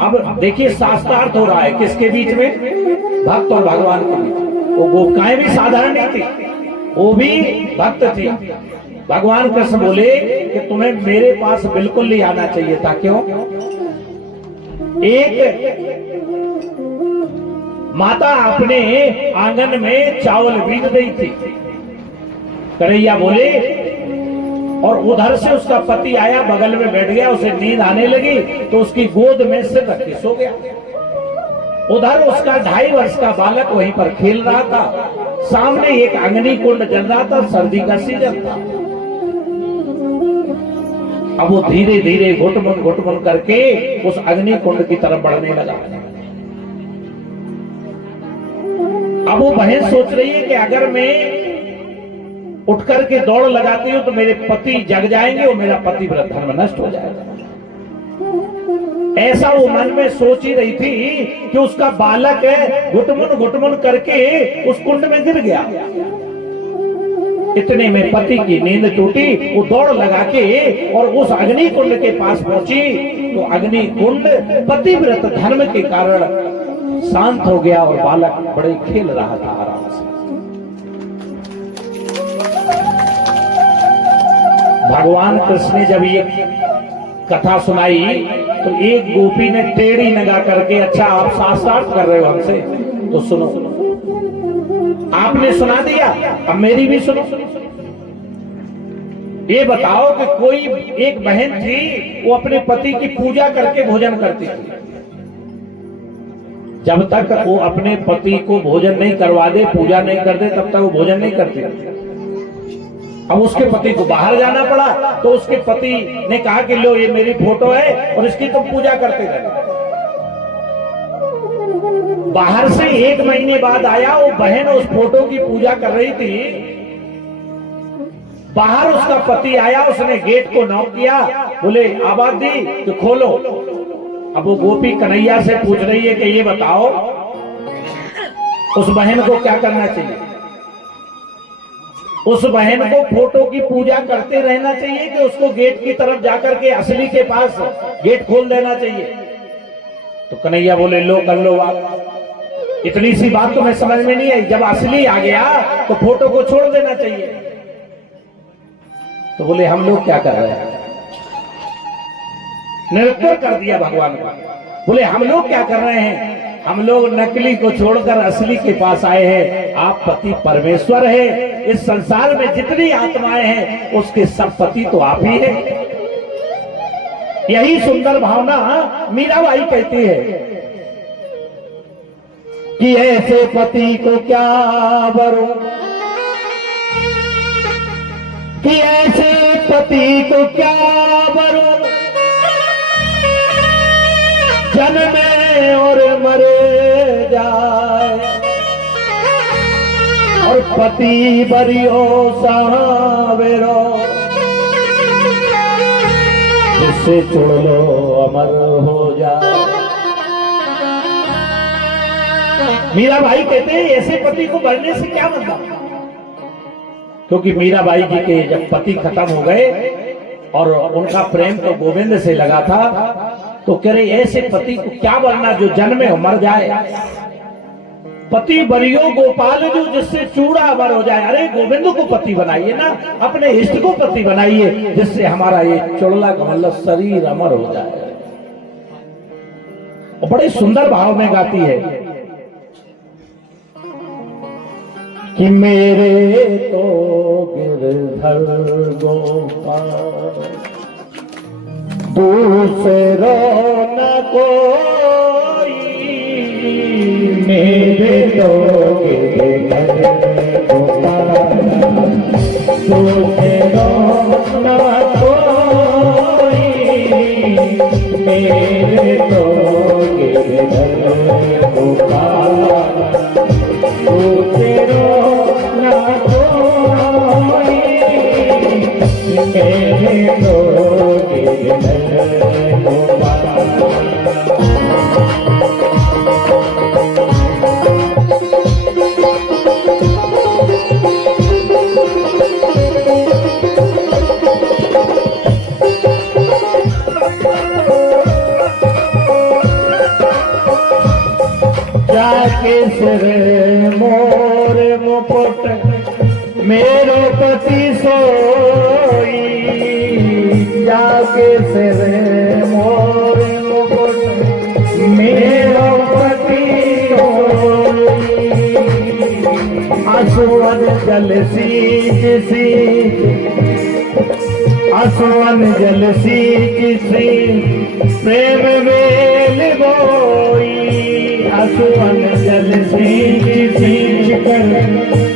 अब देखिए शास्त्रार्थ हो रहा है किसके बीच में? भक्त और भगवान के बीच। वो गोपिकाएं भी साधारण नहीं थी, वो भी भक्त थी। भगवान कृष्ण बोले कि तुम्हें मेरे पास बिल्कुल नहीं आना चाहिए था। क्यों? एक माता अपने आंगन में चावल बीज रही थी, कन्हैया बोले, और उधर से उसका पति आया, बगल में बैठ गया, उसे नींद आने लगी तो उसकी गोद में सिर रख के सो गया। उधर उसका 2.5 वर्ष का बालक वहीं पर खेल रहा था, सामने एक अग्नि कुंड जल रहा था, सर्दी का सीजन था। अब वो धीरे धीरे घुटमुन करके उस अग्नि कुंड की तरफ बढ़ने लगा। अब वो बहन सोच रही है कि अगर मैं उठ करके दौड़ लगाती हूं तो मेरे पति जग जाएंगे और मेरा पतिव्रत धर्म नष्ट हो जाएगा। ऐसा वो मन में सोच ही रही थी कि उसका बालक घुटमुन करके उस कुंड में गिर गया। इतने में पति की नींद टूटी, वो दौड़ लगा के और उस अग्नि कुंड के पास पहुंची तो अग्नि कुंड पतिव्रत धर्म के कारण शांत हो गया और बालक बड़े खेल रहा था आराम से। भगवान कृष्ण ने जब ये कथा सुनाई तो एक गोपी ने टेढ़ी लगा करके, अच्छा आप शास्त्रार्थ कर रहे हो हमसे, तो सुनो, आपने सुना दिया, अब मेरी भी सुनो। ये बताओ कि कोई एक बहन थी, वो अपने पति की पूजा करके भोजन करती थी। जब तक वो अपने पति को भोजन नहीं करवा दे, पूजा नहीं कर दे, तब तक वो भोजन नहीं करती। अब उसके पति को बाहर जाना पड़ा तो उसके पति ने कहा कि लो ये मेरी फोटो है और इसकी तुम पूजा करते रहे। बाहर से 1 महीने बाद आया, वो बहन उस फोटो की पूजा कर रही थी। बाहर उसका पति आया, उसने गेट को नॉक किया, बोले आवाज दी तो खोलो। अब वो गोपी कन्हैया से पूछ रही है कि ये बताओ उस बहन को क्या करना चाहिए? उस बहन को फोटो की पूजा करते रहना चाहिए कि उसको गेट की तरफ जाकर के असली के पास गेट खोल देना चाहिए? तो कन्हैया बोले लो कर लो बात, इतनी सी बात तो मैं समझ में नहीं आई। जब असली आ गया तो फोटो को छोड़ देना चाहिए। तो बोले हम लोग क्या कर रहे हैं? निरुत्तर कर दिया भगवान को। बोले हम लोग क्या कर रहे हैं? हम लोग नकली को छोड़कर असली के पास आए हैं। आप पति परमेश्वर है, इस संसार में जितनी आत्माएं हैं उसके सब पति तो आप ही हैं। यही सुंदर भावना मीराबाई कहती है कि ऐसे पति को क्या वरूं, कि ऐसे पति को क्या वरूं, जन्मे और मरे जाए, और पति बरियो सावेरो, जिससे चुड़ लो अमर हो जाए। मीराबाई कहते हैं ऐसे पति को मरने से क्या मतलब? क्योंकि मीराबाई जी के जब पति खत्म हो गए और उनका प्रेम तो गोविंद से लगा था, तो कह रहे ऐसे पति को क्या बनना जो जन्मे हो मर जाए। पति बरियो गोपाल जो जिससे चूड़ा अमर हो जाए। अरे गोविंद को पति बनाइए ना, अपने इष्ट को पति बनाइए, जिससे हमारा ये चुड़ला कमल शरीर अमर हो जाए। और बड़े सुंदर भाव में गाती है कि मेरे तो गिरधर गोपाल दूसरो न कोई, मेरे तो गिरधर गोपाल दूसरो न कोई, मेरे तो गिरधर गोपाल तू तेरो ना कोई मेरे तो गिरधर गोपाल। जाके सिर मोर मुकुट मेरो पति सोई जाके सिर मोर मुकुट मेरो पति सोई आंसुअन जल सींच आंसुअन जल सींच प्रेम वेल बोई आंसुअन जल सींच कर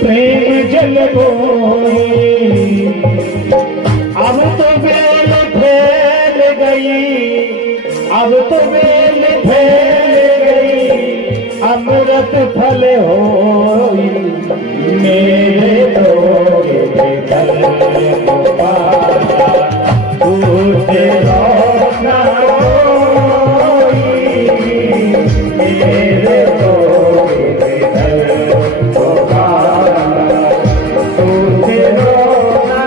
प्रेम जल बोई। अब तो बेल फैल गई अब तो बेल फैल गई अमृत फल होई मेरे तो गिरधर गोपाल तू तेरा ना मेरे तो गिरधर गोपाल तू तेरा ना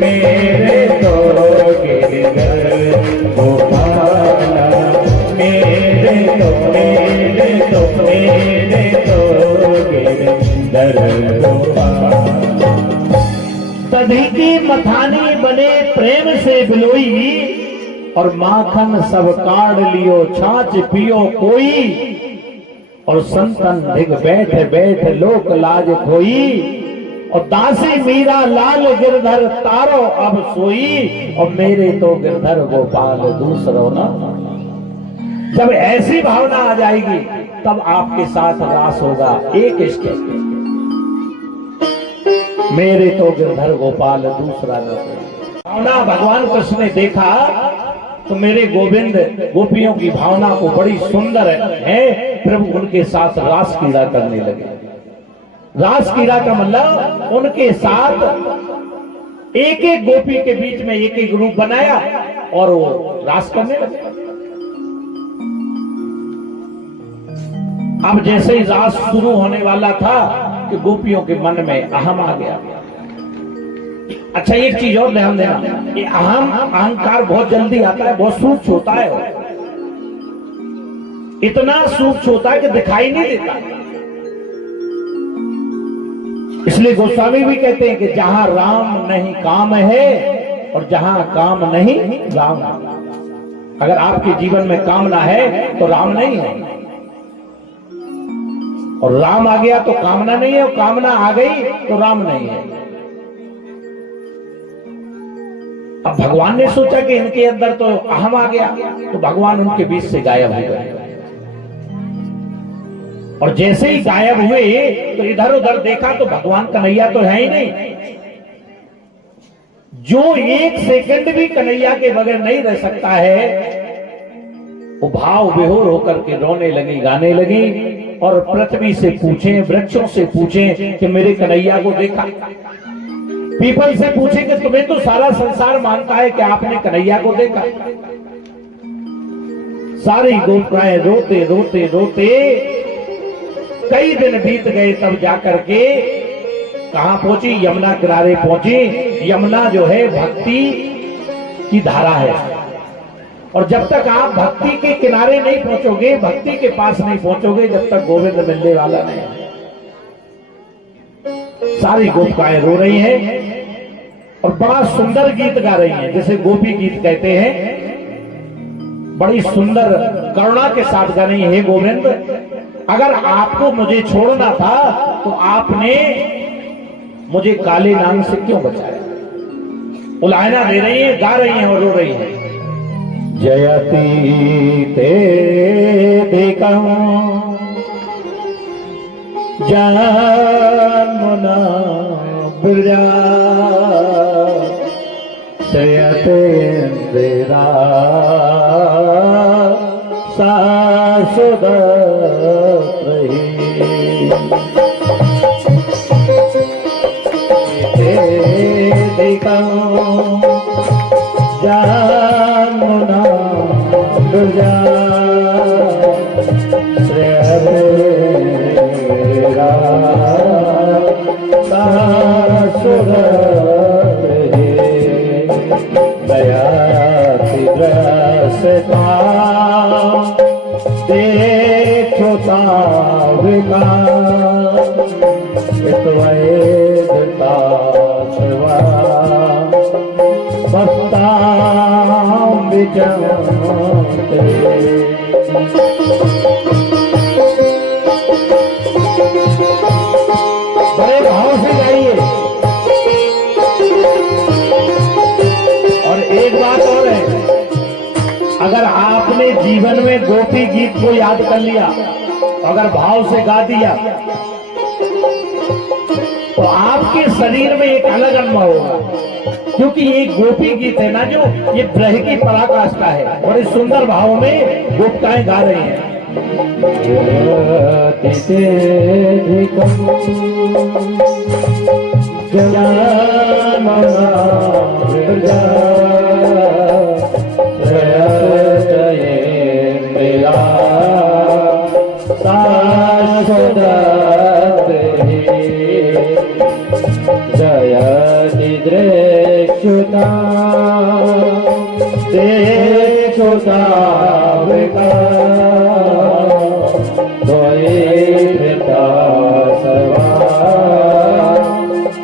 मेरे तो गिरधर गोपाल मेरे तो गिरधर गोपाल। तधी की मथानी बने प्रेम से बिलोई और माखन सब काढ़ लियो छाछ पियो कोई और संतन धिग बैठ बैठ लोक लाज खोई और दासी मीरा लाल गिरधर तारो अब सोई और मेरे तो गिरधर गोपाल दूसरो ना। जब ऐसी भावना आ जाएगी तब आपके साथ रास होगा एक स्टेप मेरे तो गिरधर गोपाल दूसरा न कोई। भावना भगवान कृष्ण ने देखा तो मेरे गोविंद गोपियों की भावना को बड़ी सुंदर है प्रभु उनके साथ रास क्रीड़ा करने लगे। रास क्रीड़ा का मतलब उनके साथ एक एक गोपी के बीच में एक एक रूप बनाया और वो रास करने लगे। अब जैसे ही रास शुरू होने वाला था कि गोपियों के मन में अहम आ गया। अच्छा एक चीज और ध्यान देना, ये अहम अहंकार बहुत जल्दी आता है, बहुत सूक्ष्म होता है, इतना सूक्ष्म होता है कि दिखाई नहीं देता। इसलिए गोस्वामी भी कहते हैं कि जहां राम नहीं काम है और जहां काम नहीं राम। अगर आपके जीवन में कामना है तो राम नहीं है, और राम आ गया तो कामना नहीं है, और कामना आ गई तो राम नहीं है। अब भगवान ने सोचा कि इनके अंदर तो अहम आ गया, तो भगवान उनके बीच से गायब हो गए। और जैसे ही गायब हुए तो इधर उधर देखा तो भगवान कन्हैया तो है ही नहीं। जो एक सेकंड भी कन्हैया के बगैर नहीं रह सकता है वो भाव विभोर होकर के रोने लगी, गाने लगी, और पृथ्वी से पूछे, वृक्षों से पूछे कि मेरे कन्हैया को देखा। पीपल से पूछे कि तुम्हें तो सारा संसार मानता है कि आपने कन्हैया को देखा। सारी गोपियां रोते रोते रोते कई दिन बीत गए, तब जाकर के कहां पहुंची? यमुना किनारे पहुंची। यमुना जो है भक्ति की धारा है, और जब तक आप भक्ति के किनारे नहीं पहुंचोगे, भक्ति के पास नहीं पहुंचोगे, जब तक गोविंद मिलने वाला नहीं है। सारी गोपिकाएं रो रही हैं और बड़ा सुंदर गीत गा रही हैं, जैसे गोपी गीत कहते हैं। बड़ी सुंदर करुणा के साथ गा रही है, गोविंद अगर आपको मुझे छोड़ना था तो आपने मुझे काले नाग से क्यों बचाया? उलाहना दे रही है, गा रही हैं और रो रही हैं। जयती ते देखम जन्मना बिरजा जयते इंदिरा शाश्वत रही। जामुना दुर्जा श्रेयरा शाश्वत रही। दया तिद्रसता देखो ताविका इत्वैधता सेवा भक्तां विजयते। बड़े भाव से गाइए। और एक बात और है, अगर आपने जीवन में गोपी गीत को याद कर लिया, अगर भाव से गा दिया, तो आपके शरीर में एक अलग अनुभव होगा। क्योंकि ये गोपी गीत है ना, जो ये ब्रह की पराकाष्ठा है। बड़े सुंदर भाव में गोपिकाएं गा रही हैं। दृष्टा देखो साविका द्वैता सर्वा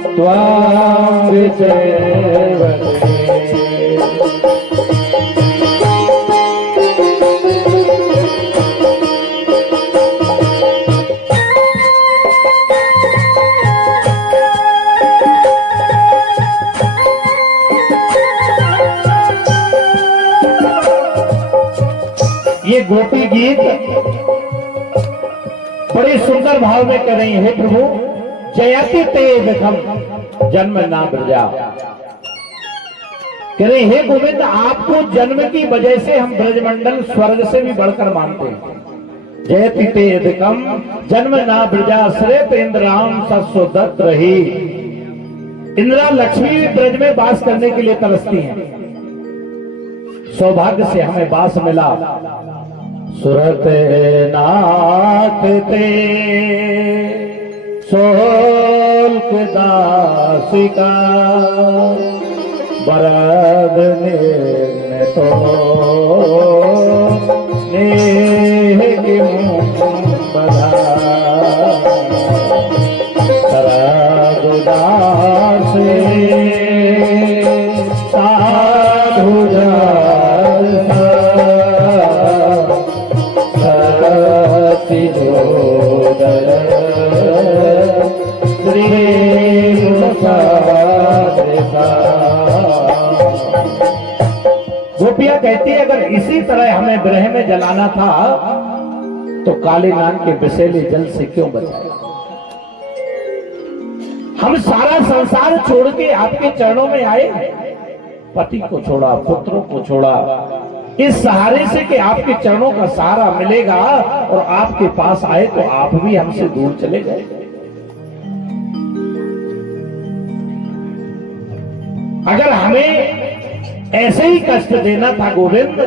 त्वां विसेवते। ये गोपी गीत बड़े सुंदर भाव में कर रही है। प्रभु जयति ते विधम जन्म ना ब्रजा, कह रहे हे गोविंद, आपको जन्म की वजह से हम ब्रजमंडल स्वर्ग से भी बढ़कर मानते हैं। जयति ते विधम जन्म ना ब्रजा श्रेय इंद्राम सत्सोदत रही। इंद्रा लक्ष्मी भी ब्रज में वास करने के लिए तरसती हैं। सौभाग्य से हमें वास मिला। सुरत नाथ ते सोल्क दासिका बरद ने तो नेह की बधा सरगुदास साधु गोपियां कहती है, अगर इसी तरह हमें ब्रह में जलाना था तो काले नान के विषैले जल से क्यों बचाया। हम सारा संसार छोड़ के आपके चरणों में आए, पति को छोड़ा, पुत्रों को छोड़ा, इस सहारे से कि आपके चरणों का सहारा मिलेगा और आपके पास आए तो आप भी हमसे दूर चले गए। अगर हमें ऐसे ही कष्ट देना था गोविंद,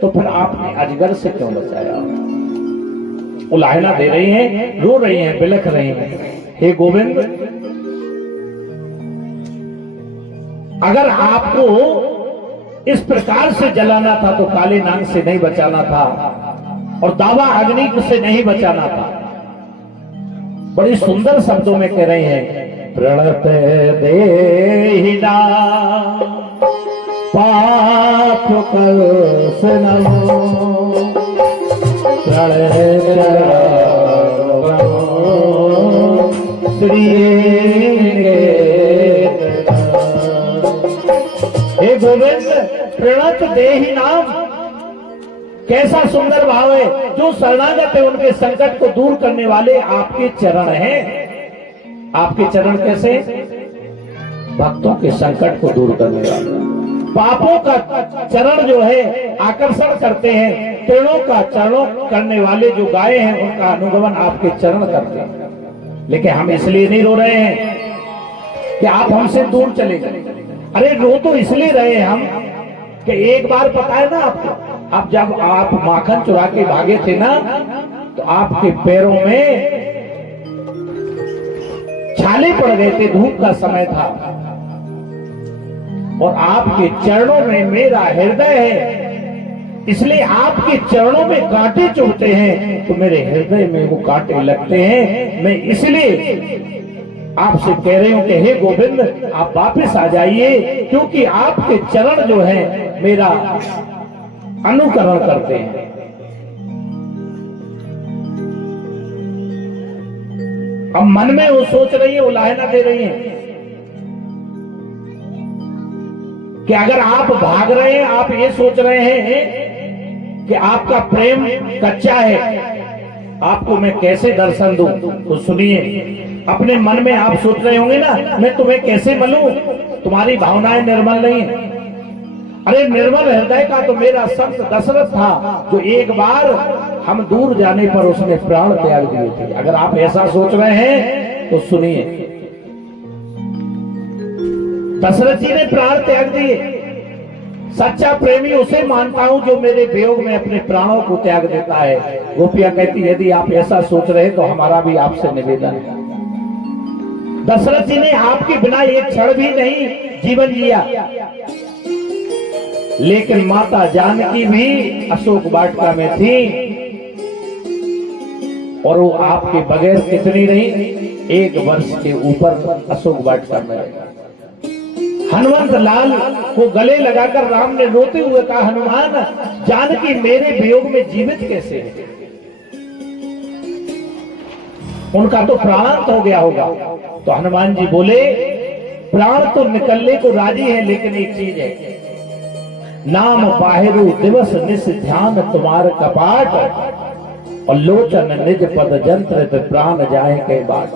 तो फिर आपने अजगर से क्यों बचाया। उलाहना दे रही हैं, रो रही हैं, बिलख रही हैं। हे गोविंद, अगर आपको इस प्रकार से जलाना था तो काले नाग से नहीं बचाना था और दावा अग्नि से नहीं बचाना था। बड़ी सुंदर शब्दों में कह रहे हैं, प्रणत देहिना पाप कलसनो प्रणय श्री। हे गोविंद, प्रणत देहि नाम, कैसा सुंदर भाव है। जो शरणागत है उनके संकट को दूर करने वाले आपके चरण हैं। आपके चरण कैसे? भक्तों के संकट को दूर करने वाले। पापों का चरण जो है आकर्षण करते हैं, पेड़ों का चरणों करने वाले जो गाय हैं उनका अनुगमन आपके चरण करते हैं। लेकिन हम इसलिए नहीं रो रहे हैं कि आप हमसे दूर चले गए। अरे रो तो इसलिए रहे हम कि एक बार पता है ना आपको, अब जब आप माखन चुरा के भागे थे ना, तो आपके पैरों में छाले पड़ गए थे, धूप का समय था, और आपके चरणों में मेरा हृदय है, इसलिए आपके चरणों में कांटे चुभते हैं, तो मेरे हृदय में वो कांटे लगते हैं। मैं इसलिए आपसे कह रही हूं कि हे गोविंद, आप वापस आ जाइए, क्योंकि आपके चरण जो है मेरा अनुकरण करते हैं। अब मन में वो सोच रही है, वो लाहना दे रही है कि अगर आप भाग रहे हैं, आप ये सोच रहे हैं कि आपका प्रेम कच्चा है, आपको मैं कैसे दर्शन दूं, तो सुनिए, अपने मन में आप सोच रहे होंगे ना, मैं तुम्हें कैसे मिलूं, तुम्हारी भावनाएं निर्मल नहीं है। अरे निर्मल हृदय का तो मेरा संत दशरथ था, जो एक बार हम दूर जाने पर उसने प्राण त्याग दिए थे। अगर आप ऐसा सोच रहे हैं तो सुनिए, दशरथ जी ने प्राण त्याग दिए। सच्चा प्रेमी उसे मानता हूं जो मेरे वियोग में अपने प्राणों को त्याग देता है। गोपियां कहती, यदि आप ऐसा सोच रहे तो हमारा भी आपसे निवेदन है। दशरथ जी ने आपके बिना एक क्षण भी नहीं जीवन जिया, लेकिन माता जानकी भी अशोक वाटिका में थी, और वो आपके बगैर कितनी रही, 1 वर्ष के ऊपर अशोक वाटिका में रही। हनुमंत लाल को गले लगाकर राम ने रोते हुए कहा, हनुमान, जानकी मेरे वियोग में जीवित कैसे है? उनका तो प्राणांत हो गया होगा। तो हनुमान जी बोले, प्राण तो निकलने को राजी है, लेकिन एक चीज है, नाम बाहिरु दिवस निस ध्यान तुम्हार कपाट, और लोचन निज पद जंत्र प्राण जाए के बाट।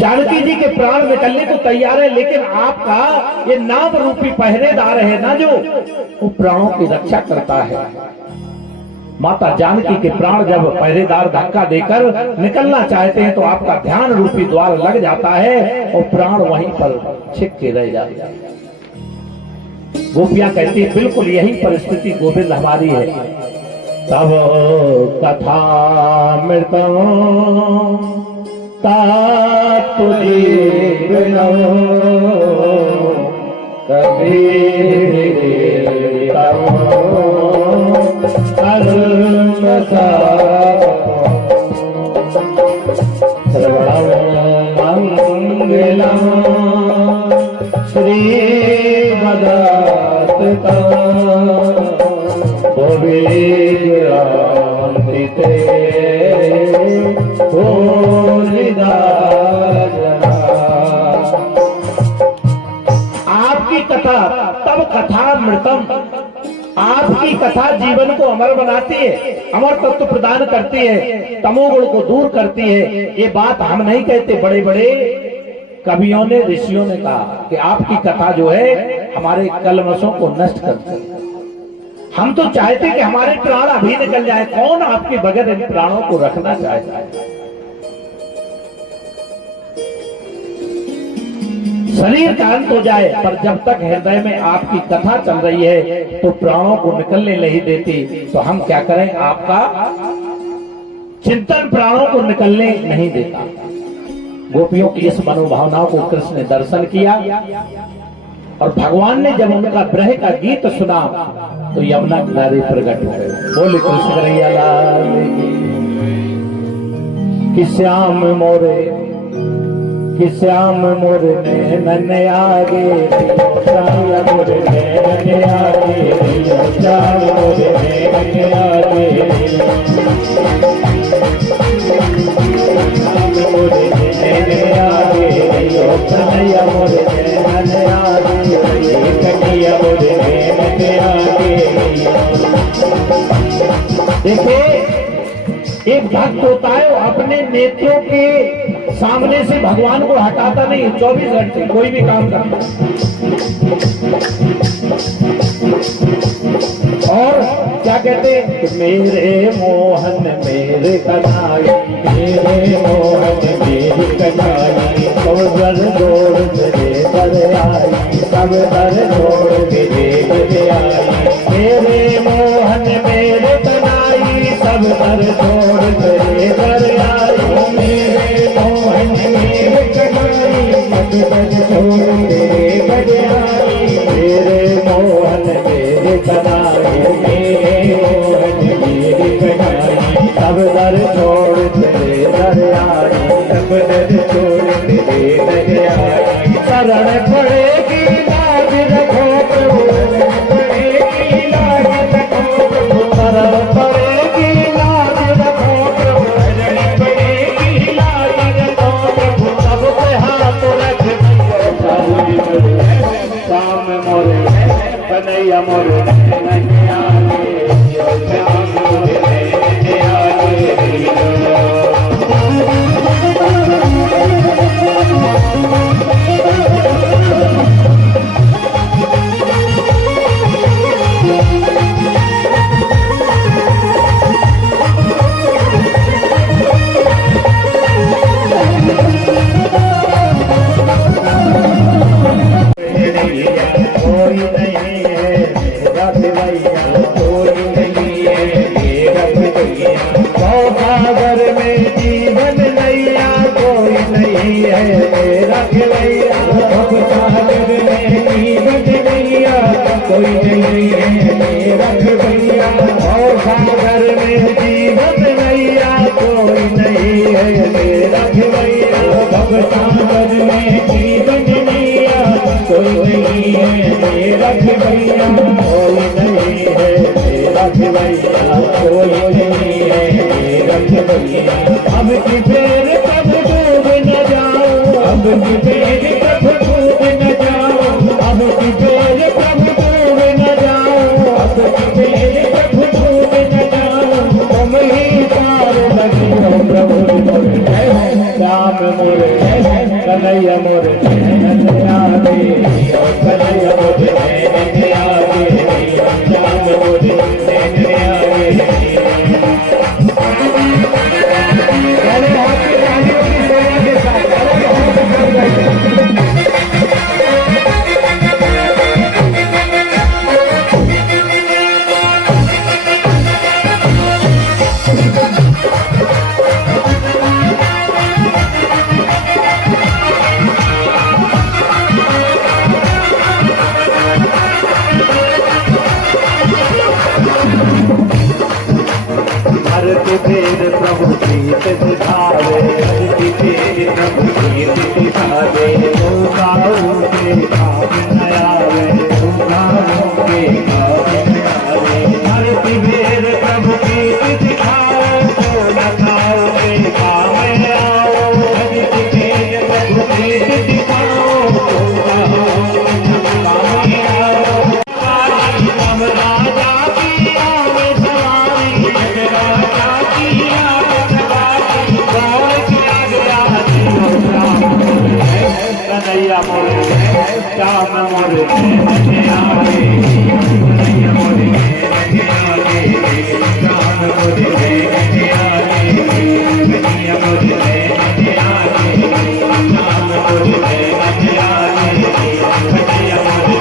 जानकी जी के प्राण निकलने को तैयार है, लेकिन आपका ये नाम रूपी पहरेदार है ना, जो वो प्राणों की रक्षा करता है। माता जानकी के प्राण जब पहरेदार धक्का देकर निकलना चाहते हैं, तो आपका ध्यान रूपी द्वार लग जाता है और प्राण वहीं पर छिप के रह जाते हैं। गोपियां कहती है, बिल्कुल यही परिस्थिति गोविंद हमारी है। तब कथा मृतम मंगलम श्री मदत आपकी कथा तब कथा मृतम, आपकी कथा जीवन को अमर बनाती है, अमर तत्व प्रदान करती है, तमोगुण को दूर करती है। ये बात हम नहीं कहते, बड़े बड़े कवियों ने, ऋषियों ने कहा कि आपकी कथा जो है हमारे कलमशों को नष्ट करती है। हम तो चाहते कि हमारे प्राण अभी निकल जाए, कौन आपके बगैर इन प्राणों को रखना चाहता है? शरीर का अंत हो जाए, पर जब तक हृदय में आपकी कथा चल रही है तो प्राणों को निकलने नहीं देती। तो हम क्या करें, आपका चिंतन प्राणों को निकलने नहीं देता। गोपियों की इस मनोभावनाओं को कृष्ण ने दर्शन किया, और भगवान ने जब उनका विरह का गीत सुना तो यमुना किनारे प्रकट हो गए। बोले कृष्ण कन्हैया लाल की, श्याम मोरे कि श्याम मोरे नैनन आगे, श्याम मोरे नैनन आगे, श्याम मोरे नैनन आगे, श्याम मोरे नैनन आगे, कन्हैया मोरे नैनन आगे, कन्हैया मोरे नैनन आगे। देखिए, एक भक्त होता है, अपने नेत्रों के सामने से भगवान को हटाता नहीं, 24 घंटे कोई भी काम करता। और क्या कहते, मेरे मोहन मेरे कन्हैया, मेरे मोहन मेरे कन्हैया, सब दर जोड़ मेरे दर आई, सब दर जोड़ मेरे दर आई, मेरे मोहन मेरे कन्हैया, सब दर जोड़ मेरे दर आई, मेरे मोहन मेरे कन्हैया, सब दर जोड़ मेरे दर आई, मेरे मोहन मेरे कन्हैया, मेरे मोहन मेरे कन्हैया, सब दर छोड़ तेरे दर आई, सब दर छोड़ तेरे दर आई, शरण पड़ेगी लाज रखो प्रभु, पड़ेगी लाज रखो प्रभु, शरण पड़ेगी लाज रखो प्रभु, शरण पड़ेगी लाज रखो प्रभु, सबके हाथ रख शाम मोरे कन्हैया मोरे कन्हैया श्याम मोरे कोई नहीं है मेरा भैया, कोई नहीं है मेरा भैया, सागर में जीवन नैया, कोई नहीं है मेरा भैया, सागर में जीवन नैया, कोई नहीं है मेरा भैया, सागर में जीवन नैया, कोई नहीं है मेरा भैया, सागर में जीवन नैया, कोई नहीं है मेरा भैया, कोई नहीं है मेरा भैया, कोई नहीं है मेरा भैया, अब की फेर कब डूब न जाओ, अब की फेर कब डूब न जाओ, अब की फेर कब डूब न जाओ, अब की फेर कब डूब न जाओ, तुम ही पार लगी हो प्रभु मोरे, श्याम मोरे कन्हैया मोरे कन्हैया रे, कन्हैया मोरे कन्हैया रे, श्याम मोरे कन्हैया रे। पहले हाथ की तालियों की सेवा के साथ हरति फेर प्रभु प्रीत दिखावे, हरति फेर प्रभु प्रीत दिखावे, गौताओं के काम न आवे, गौताओं के काम न आवे, हरति फेर प्रभु प्रीत दिखावे, गौताओं के काम न आओ, हरति फेर प्रभु प्रीत दिखाओ, गौताओं के काम न आओ, हम राजा की आवे सवारी, राजा की आवे सवारी, गौर की आज्ञा कन्हैया मोरे श्याम मोरे कन्हैया रे, कन्हैया मोरे कन्हैया रे, श्याम मोरे कन्हैया रे, कन्हैया मोरे कन्हैया रे, श्याम मोरे कन्हैया रे, कन्हैया मोरे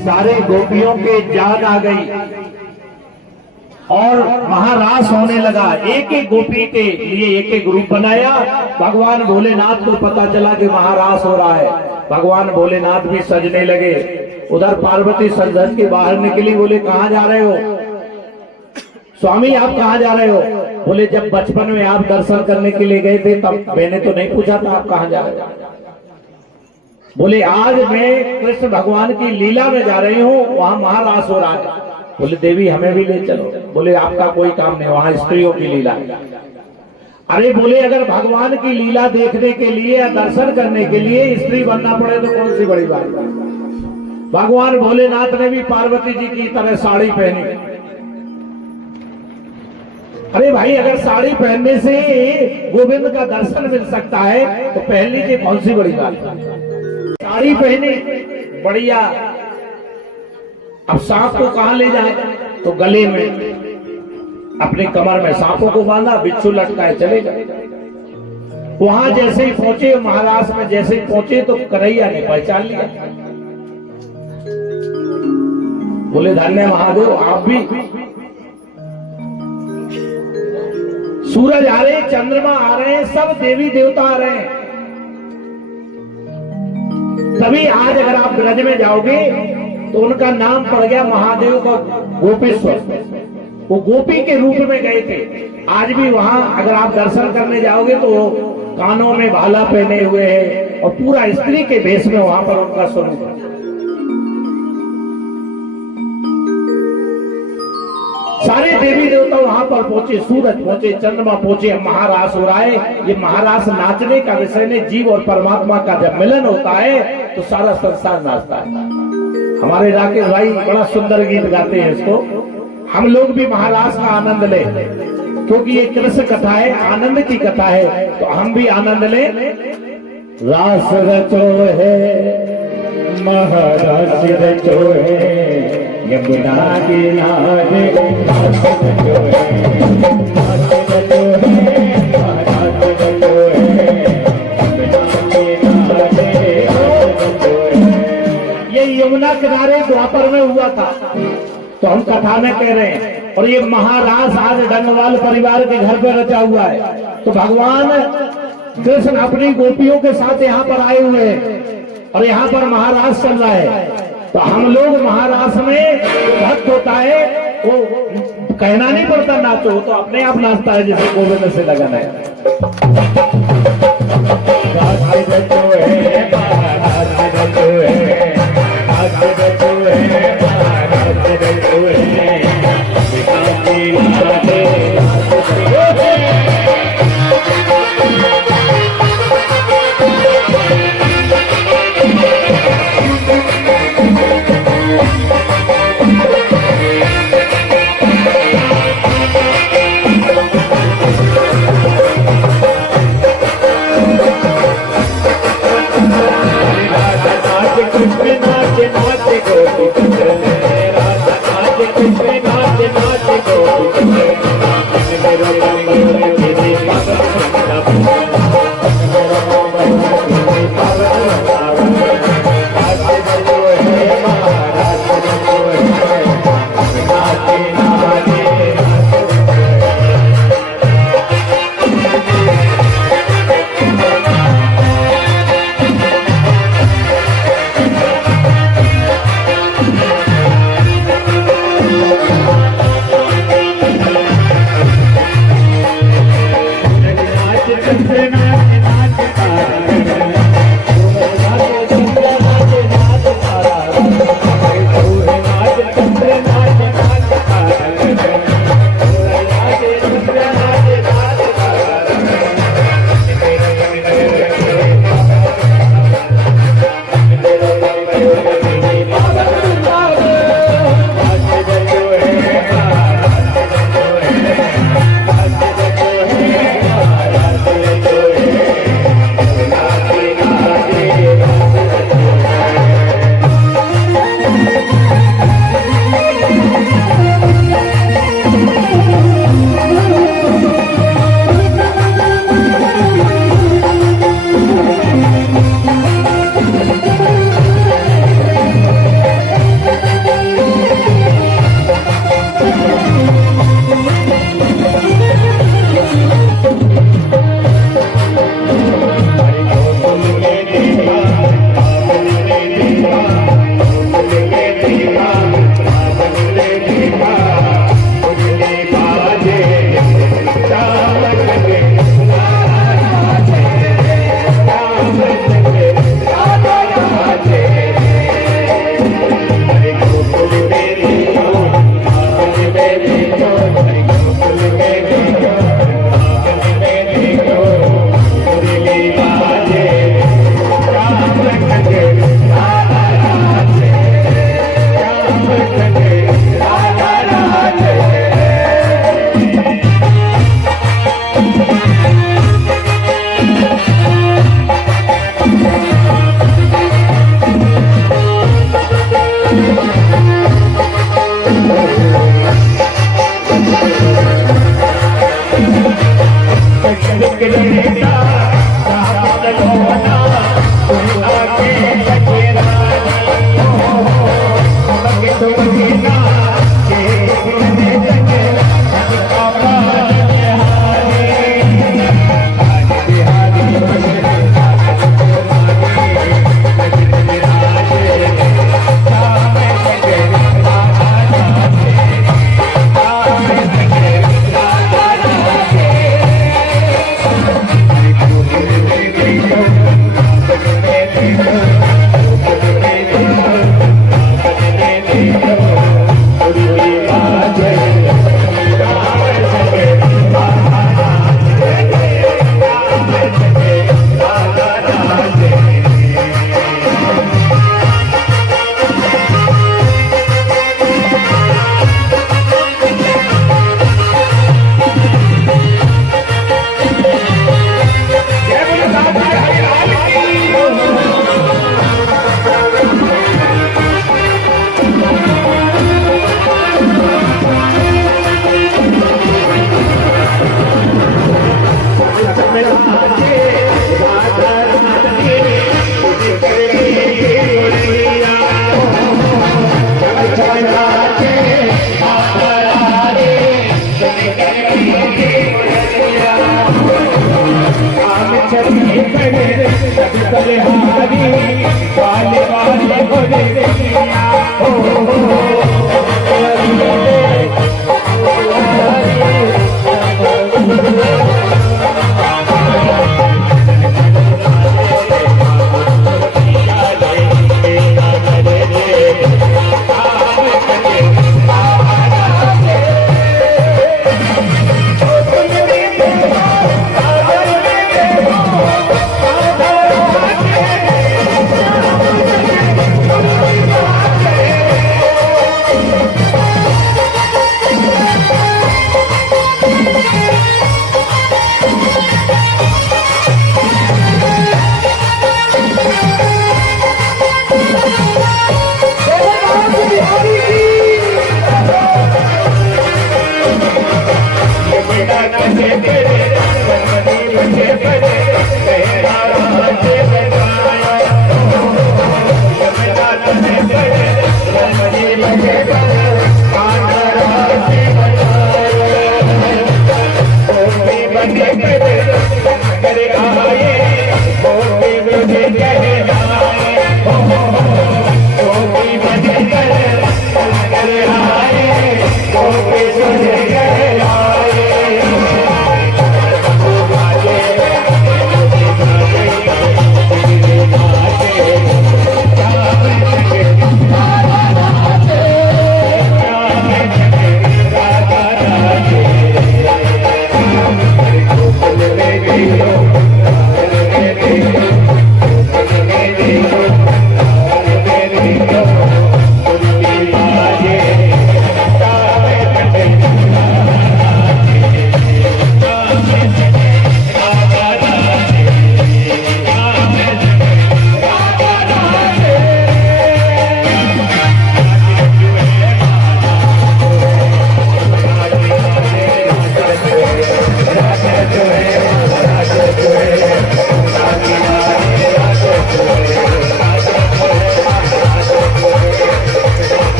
सारे गोपियों के जान आ गई और महारास होने लगा। एक एक गोपी के लिए एक एक रूप बनाया। भगवान भोलेनाथ को पता चला कि महारास हो रहा है। भगवान भोलेनाथ भी सजने लगे। उधर पार्वती सज के बाहर निकली। बोले कहाँ जा रहे हो स्वामी, आप कहाँ जा रहे हो? बोले जब बचपन में आप दर्शन करने के लिए गए थे तब मैंने तो नहीं पूछा था आप कहाँ जा रहे हो। बोले आज मैं कृष्ण भगवान की लीला में जा रही हूँ, वहां महारास हो रहा है। बोले देवी हमें भी ले चलो। बोले आपका कोई काम नहीं, वहां स्त्रियों की लीला है। अरे बोले अगर भगवान की लीला देखने के लिए या दर्शन करने के लिए स्त्री बनना पड़े तो कौन सी बड़ी बात है। भगवान भोलेनाथ ने भी पार्वती जी की तरह साड़ी पहनी। अरे भाई अगर साड़ी पहनने से गोविंद का दर्शन मिल सकता है तो पहन लीजिए, कौन सी बड़ी बात है। साड़ी पहने बढ़िया। अब सांप को कहां ले जाए तो गले में, अपने कमर में सांपों को बांधा, बिच्छू लटकाए चले गए। वहां जैसे ही पहुंचे, महाराष्ट्र में जैसे ही पहुंचे तो कन्हैया ने पहचान लिया। बोले धन्य महादेव, आप भी। सूरज आ रहे, चंद्रमा आ रहे हैं, सब देवी देवता आ रहे हैं। तभी आज अगर आप ब्रज में जाओगे तो उनका नाम पड़ गया महादेव का गोपेश्वर। वो गोपी के रूप में गए थे। आज भी वहां अगर आप दर्शन करने जाओगे तो कानों में भाला पहने हुए हैं और पूरा स्त्री के भेष में वहां पर उनका स्वरूप है। सारे देवी देवता वहां पर पहुंचे, सूरज पहुंचे, चंद्रमा पहुंचे, महारास हो रहा है। ये महारास नाचने का विषय नहीं, जीव और परमात्मा का जब मिलन होता है तो सारा संसार नाचता है। हमारे राकेश भाई बड़ा सुंदर गीत गाते हैं, इसको हम लोग भी महारास का आनंद ले, क्योंकि ये कृष्ण कथा है, आनंद की कथा है, तो हम भी आनंद ले। रास रचो है महारास रचो है, यमुना किनारे रास रचो है, रास रचो है महारास रचो है, यमुना किनारे रास रचो है। ये यमुना किनारे द्वापर में हुआ था, तो हम कथा में कह रहे हैं। और ये महारास आज डंगवाल परिवार के घर पे रचा हुआ है। तो भगवान कृष्ण अपनी गोपियों के साथ यहाँ पर आए हुए हैं और यहाँ पर महारास चल रहा है। तो हम लोग महारास में भक्त होता है, वो कहना नहीं पड़ता नाचो, तो अपने आप नाचता है जैसे गोविंद से लगन है।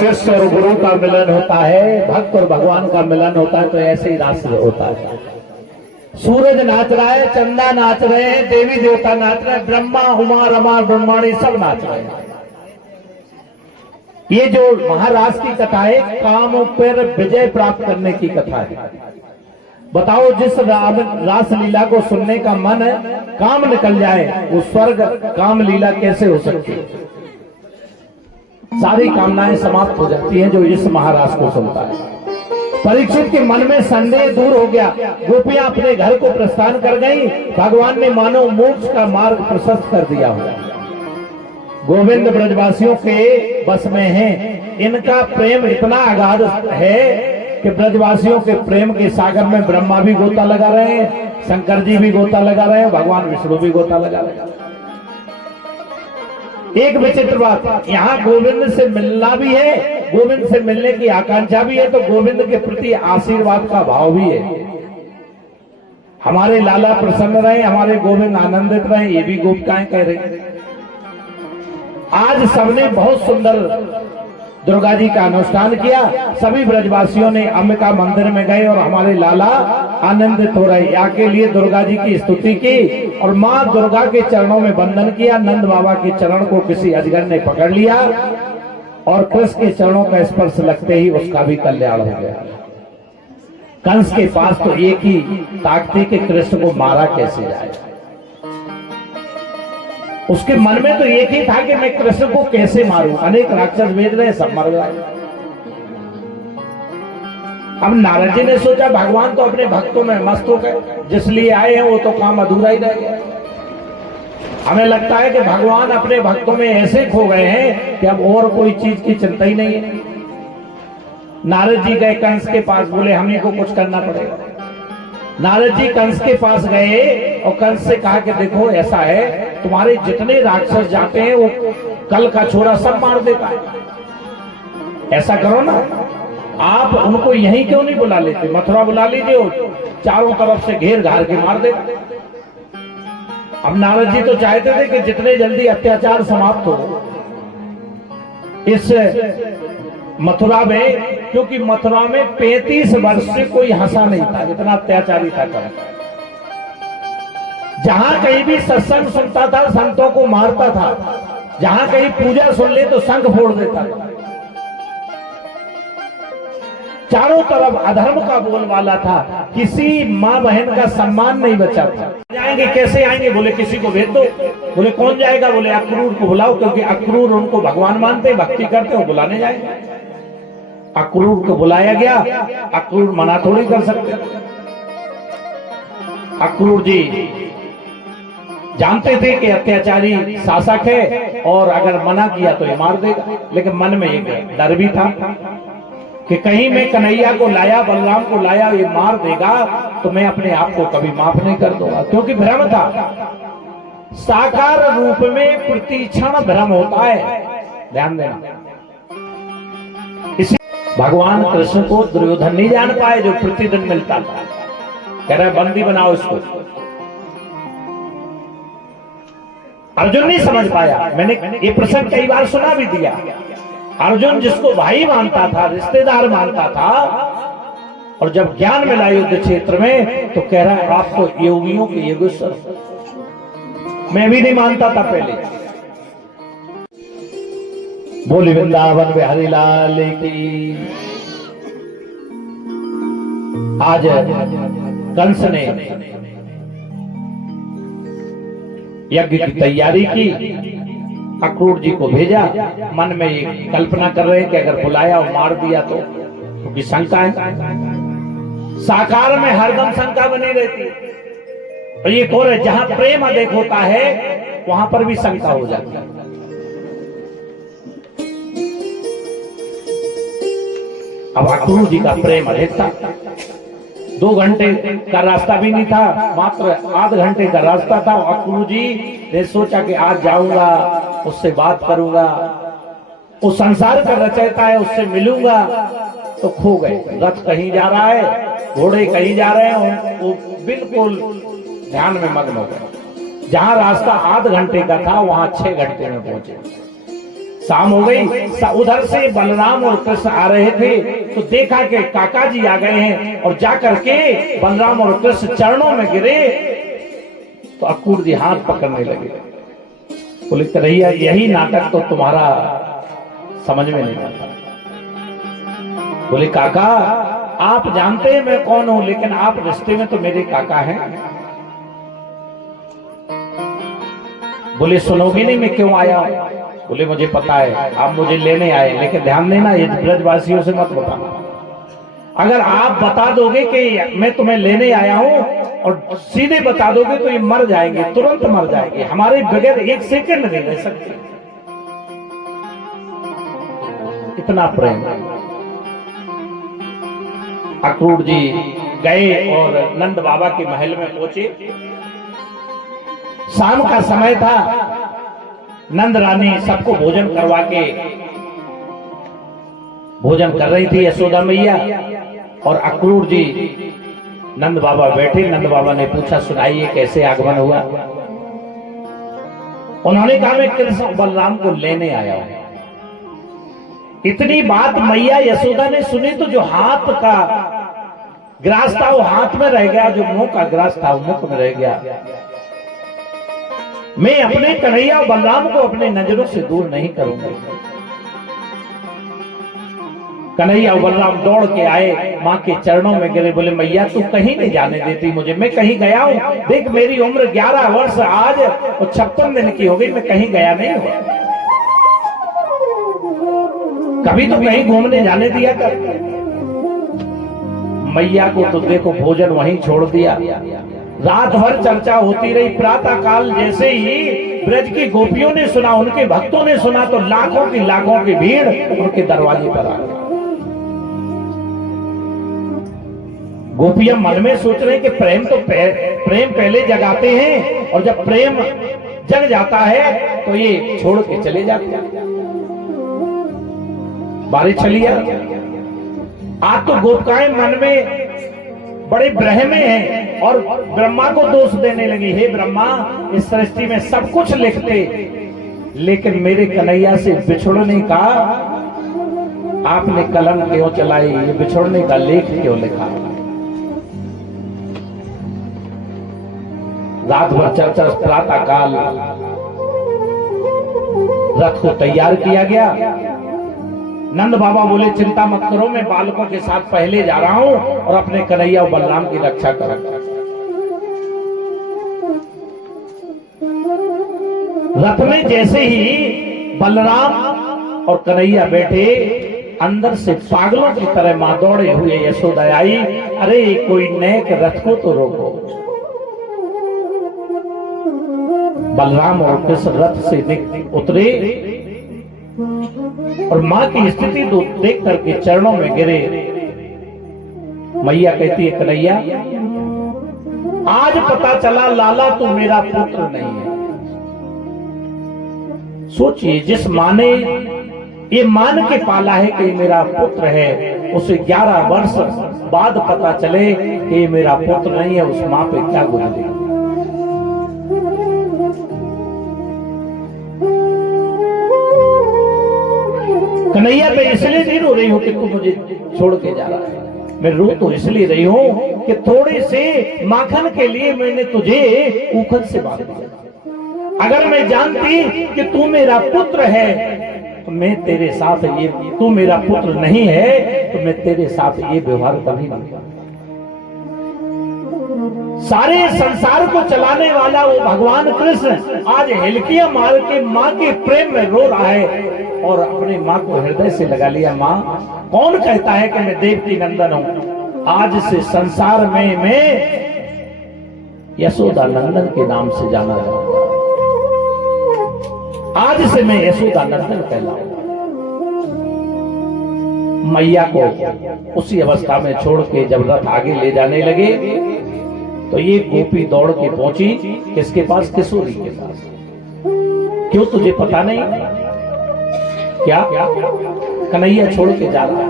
शिष्य और गुरु का मिलन होता है, भक्त और भगवान का मिलन होता है, तो ऐसे ही रास होता है। सूरज नाच रहा है, चंदा नाच रहे हैं, देवी देवता नाच रहे हैं, ब्रह्मा उमा रमा ब्रह्माणी सब नाच रहे हैं। ये जो महारास की कथा है, काम पर विजय प्राप्त करने की कथा है। बताओ, जिस रास लीला को सुनने का मन है, काम निकल जाए, वो स्वर्ग काम लीला कैसे हो सकती है? सारी कामनाएं समाप्त हो जाती हैं जो इस महारास को सुनता है। परीक्षित के मन में संदेह दूर हो गया, गोपियां अपने घर को प्रस्थान कर गई, भगवान ने मानो मोक्ष का मार्ग प्रशस्त कर दिया हो। गोविंद ब्रजवासियों के बस में हैं, इनका प्रेम इतना अगाध है कि ब्रजवासियों के प्रेम के सागर में ब्रह्मा भी गोता लगा रहे हैं, शंकर जी भी गोता लगा रहे हैं, भगवान विष्णु भी गोता लगा रहे हैं। एक विचित्र बात, यहाँ गोविंद से मिलना भी है, गोविंद से मिलने की आकांक्षा भी है, तो गोविंद के प्रति आशीर्वाद का भाव भी है। हमारे लाला प्रसन्न रहे, हमारे गोविंद आनंदित रहे, ये भी गोपिकाएं कह रही। आज सबने बहुत सुंदर दुर्गा जी का अनुष्ठान किया, सभी ब्रजवासियों ने अंबिका मंदिर में गए और हमारे लाला आनंदित हो रहे। यहाँ के लिए दुर्गा जी की स्तुति की और माँ दुर्गा के चरणों में वंदन किया। नंद बाबा के चरण को किसी अजगर ने पकड़ लिया और कृष्ण के चरणों का स्पर्श लगते ही उसका भी कल्याण हो गया। कंस के पास तो एक ही ताक थी कि कृष्ण को मारा कैसे जाए। उसके मन में तो एक ही था कि मैं कृष्ण को कैसे मारूं। अनेक राक्षस भेज रहे, सब मर गए। अब नारद जी ने सोचा भगवान तो अपने भक्तों में मस्त हो गए, जिस लिए आए हैं वो तो काम अधूरा ही रह गया। हमें लगता है कि भगवान अपने भक्तों में ऐसे खो गए हैं कि अब और कोई चीज की चिंता ही नहीं है। नारद जी गए कंस के पास, बोले हमें को कुछ करना पड़ेगा। नारद जी कंस के पास गए और कंस से कहा कि देखो ऐसा है, तुम्हारे जितने राक्षस जाते हैं वो कल का छोरा सब मार देता है। ऐसा करो ना, आप उनको यहीं क्यों नहीं बुला लेते, मथुरा बुला लीजिए, चारों तरफ से घेर घार के मार दे। अब नारद जी तो चाहते थे कि जितने जल्दी अत्याचार समाप्त हो इस मथुरा में, क्योंकि मथुरा में 35 वर्ष से कोई हंसा नहीं था, इतना अत्याचारी था कर। जहां कहीं भी सत्संग सुनता था संतों को मारता था, जहां कहीं पूजा सुन ले तो शंख फोड़ देता था। चारों तरफ अधर्म का बोलबाला था, किसी माँ बहन का सम्मान नहीं बचा था। जाएंगे कैसे आएंगे, बोले किसी को भेज दो। बोले कौन जाएगा, बोले अक्रूर को बुलाओ, क्योंकि अक्रूर उनको भगवान मानते, भक्ति करते, वो बुलाने जाएंगे। अक्रूर को बुलाया गया, अक्रूर मना थोड़ी कर सकते। अक्रूर जी जानते थे कि अत्याचारी शासक है और अगर मना किया तो ये मार देगा, लेकिन मन में एक डर भी था कि कहीं मैं कन्हैया को लाया, बलराम को लाया, ये मार देगा तो मैं अपने आप को कभी माफ नहीं कर दूंगा, क्योंकि भ्रम था। साकार रूप में प्रतिक्षण भ्रम होता है, ध्यान देना। इसी भगवान कृष्ण को दुर्योधन नहीं जान पाए जो प्रतिदिन मिलता था, कह रहा है बंदी बनाओ इसको। अर्जुन नहीं समझ पाया। मैंने ये प्रसंग कई बार सुना भी दिया। अर्जुन जिसको भाई मानता था, रिश्तेदार मानता था, और जब ज्ञान मिला युद्ध क्षेत्र में तो कह रहा है आप तो योगियों के योगेश्वर। मैं भी नहीं मानता था पहले। बोली वृंदावन बिहारी लाल की। आज कंस ने यज्ञ की तैयारी की, अक्रूर जी को भेजा। मन में एक कल्पना कर रहे हैं कि अगर बुलाया और मार दिया तो, क्योंकि शंका है, साकार में हरदम शंका बनी रहती है। और ये कौन है, जहां प्रेम अधिक होता है वहां पर भी शंका हो जाती है। अब अक्रूर जी का प्रेम अधिक था। 2 घंटे का रास्ता भी नहीं था, मात्र आध घंटे का रास्ता था। अक्रूर जी ने सोचा कि आज जाऊंगा, उससे बात करूंगा, वो संसार का रचयिता है, उससे मिलूंगा। तो खो गए। रथ कहीं जा रहा है, घोड़े कहीं जा रहे हैं, वो बिल्कुल ध्यान में मग्न हो गए। जहां रास्ता आध घंटे का था वहां 6 घंटे में पहुंचे। शाम हो गई, उधर से बलराम और कृष्ण आ रहे थे तो देखा कि काका जी आ गए हैं और जाकर के बलराम और कृष्ण चरणों में गिरे तो अक्रूर जी हाथ पकड़ने लगे। बोले कन्हैया यही नाटक तो तुम्हारा समझ में नहीं आता। बोले काका आप जानते हैं मैं कौन हूं, लेकिन आप रिश्ते में तो मेरे काका हैं। बोले सुनोगे नहीं मैं क्यों आया हूं? बोले मुझे पता है आप मुझे लेने आए, लेकिन ध्यान देना ये ब्रजवासियों से मत बताना। अगर आप बता दोगे कि मैं तुम्हें लेने आया हूं और सीधे बता दोगे तो ये मर जाएंगे, तुरंत मर जाएंगे, हमारे बगैर एक सेकंड नहीं रह सकते। इतना प्रेम। अक्रूर जी गए और नंद बाबा के महल में पहुंचे। शाम का समय था, नंद रानी सबको भोजन करवा के भोजन कर रही थी यशोदा मैया, और अक्रूर जी नंद बाबा बैठे। नंद बाबा ने पूछा सुनाइए कैसे आगमन हुआ? उन्होंने कहा मैं कृष्ण बलराम को लेने आया हूं। इतनी बात मैया यशोदा ने सुनी तो जो हाथ का ग्रास था वो हाथ में रह गया, जो मुंह का ग्रास था वो मुख में रह गया। मैं अपने कन्हैया और बलराम को अपने नजरों से दूर नहीं करूंगा। कन्हैया और बलराम दौड़ के आए, मां के चरणों में गिरे। बोले मैया तू कहीं नहीं जाने देती मुझे, मैं कहीं गया हूं? देख मेरी उम्र 11 वर्ष आज और 56 दिन की हो गई, मैं कहीं गया नहीं हूं। कभी तो कहीं घूमने जाने दिया कर। मैया को तो देखो भोजन वहीं छोड़ दिया। रात भर चर्चा होती रही। प्रातः काल जैसे ही ब्रज की गोपियों ने सुना, उनके भक्तों ने सुना, तो लाखों की भीड़ उनके दरवाजे पर आ गई। गोपियां मन में सोच रहे कि प्रेम तो प्रेम पहले जगाते हैं, और जब प्रेम जग जाता है तो ये छोड़ के चले जाते हैं। बारिश चली आज तो गोपिकाएं मन में बड़े ब्रह्म हैं और ब्रह्मा को दोष देने लगी। हे ब्रह्मा इस सृष्टि में सब कुछ लिखते, लेकिन मेरे कन्हैया से बिछुड़ने का आपने कलम क्यों चलाई? ये बिछुड़ने का लेख क्यों लिखा? रात भर चर्चा। प्रातः काल रथ को तैयार किया गया। नंद बाबा बोले चिंता मत करो, मैं बालकों के साथ पहले जा रहा हूं और अपने कन्हैया और बलराम की रक्षा करूंगा। रथ में जैसे ही बलराम और कन्हैया बैठे, अंदर से पागलों की तरह मां दौड़े हुए यशोदा आई। अरे कोई नेक रथ को तो रोको। बलराम और कृष्ण रथ से उतरे और मां की स्थिति देख करके चरणों में गिरे। मैया कहती है कन्हैया आज पता चला लाला तू मेरा पुत्र नहीं है। सोचिए जिस मां ने ये मान के पाला है कि मेरा पुत्र है, उसे 11 वर्ष बाद पता चले कि मेरा पुत्र नहीं है, उस मां पे क्या गुजरे। कन्हैया मैं इसलिए नहीं रो रही हूं कि तू मुझे छोड़ के जा रहा है, मैं रो तो इसलिए रही हूं कि थोड़े से माखन के लिए मैंने तुझे उखल से बांध दिया। अगर मैं जानती कि तू मेरा पुत्र है तो मैं तेरे साथ ये, तू मेरा पुत्र नहीं है तो मैं तेरे साथ ये व्यवहार कभी नहीं करता। सारे संसार को चलाने वाला वो भगवान कृष्ण आज हिलकियां मार के मां के प्रेम में रो रहा है और अपने मां को हृदय से लगा लिया। मां कौन कहता है कि मैं देवकी नंदन हूं? आज से संसार में मैं यशोदा नंदन के नाम से जाना जाऊंगा। आज से मैं यशोदा नंदन कहलाऊंगा। मैया को उसी अवस्था में छोड़ के जब रथ आगे ले जाने लगे तो ये गोपी दौड़ के पहुंची किसके पास? किशोरी के पास। क्यों तुझे पता नहीं क्या कन्हैया छोड़ के जा रहा है?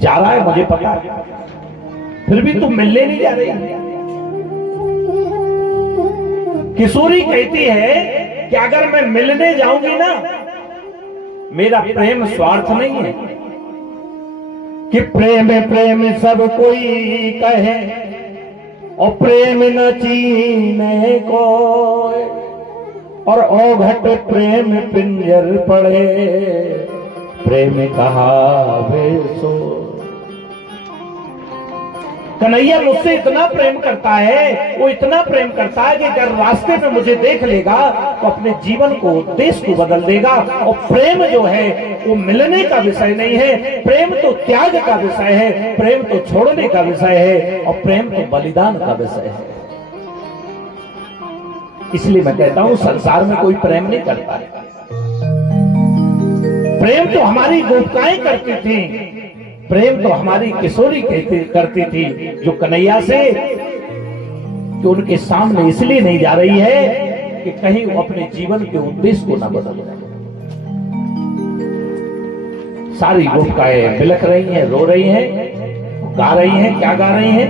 जा रहा है मुझे पता है, फिर भी तुम मिलने नहीं जा रही। किशोरी कहती है कि अगर मैं मिलने जाऊंगी ना, मेरा प्रेम स्वार्थ नहीं है कि प्रेम प्रेम सब कोई कहे और प्रेम न चीने कोई, और औघट प्रेम पिंजर पड़े, प्रेम कहावे सो। कन्हैया मुझसे इतना प्रेम करता है, वो इतना प्रेम करता है कि अगर रास्ते में मुझे देख लेगा तो अपने जीवन को, देश को बदल देगा। और प्रेम जो है वो मिलने का विषय नहीं है, प्रेम तो त्याग का विषय है, प्रेम तो छोड़ने का विषय है, और प्रेम तो बलिदान का विषय है। इसलिए मैं कहता हूं संसार में कोई प्रेम नहीं करता है। प्रेम तो हमारी गोपिकाएं करती थी, प्रेम तो हमारी किशोरी करती थी, जो कन्हैया से तो उनके सामने इसलिए नहीं जा रही है कि कहीं वो अपने जीवन के उद्देश्य को ना बदल जाए। सारी गोपिकाएं बिलख रही हैं, रो रही हैं, गा रही हैं। क्या गा रही हैं?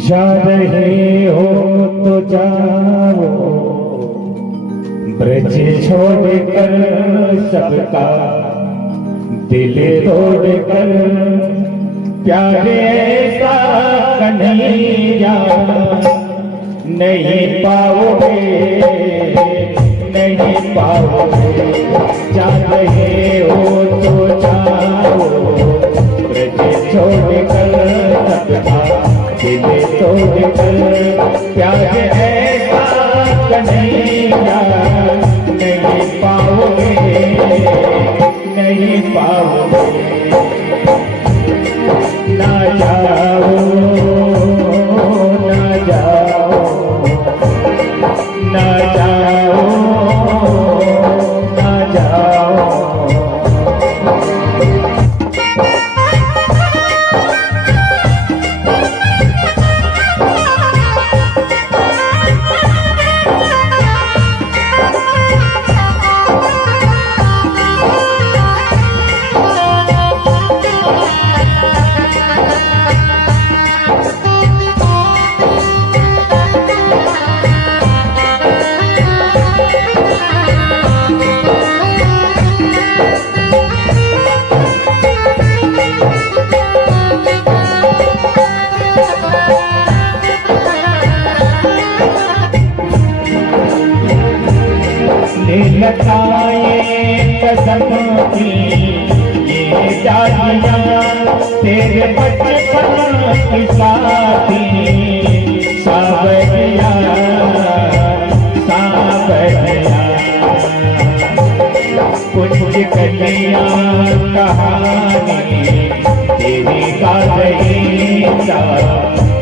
जा रहे हो तो जाओ, ब्रज छोड़कर सबका दिल तोड़कर, प्यारे ऐसा कन्हैया नहीं पाओगे, नहीं पाओगे। जा रहे हो तो जाओ, ब्रज छोड़कर सबका दिल तोड़कर, प्यारे ऐसा कन्हैया नहीं पाओगे, नहीं पाओगे। ना जाओ, ना जाओ, ना जाओ, ना जाओ। लताए कदम की ये डालियां, तेरे बचपन की साथी सावरिया, सावरिया। कुछ कलियां कहानी तेरी गा रही,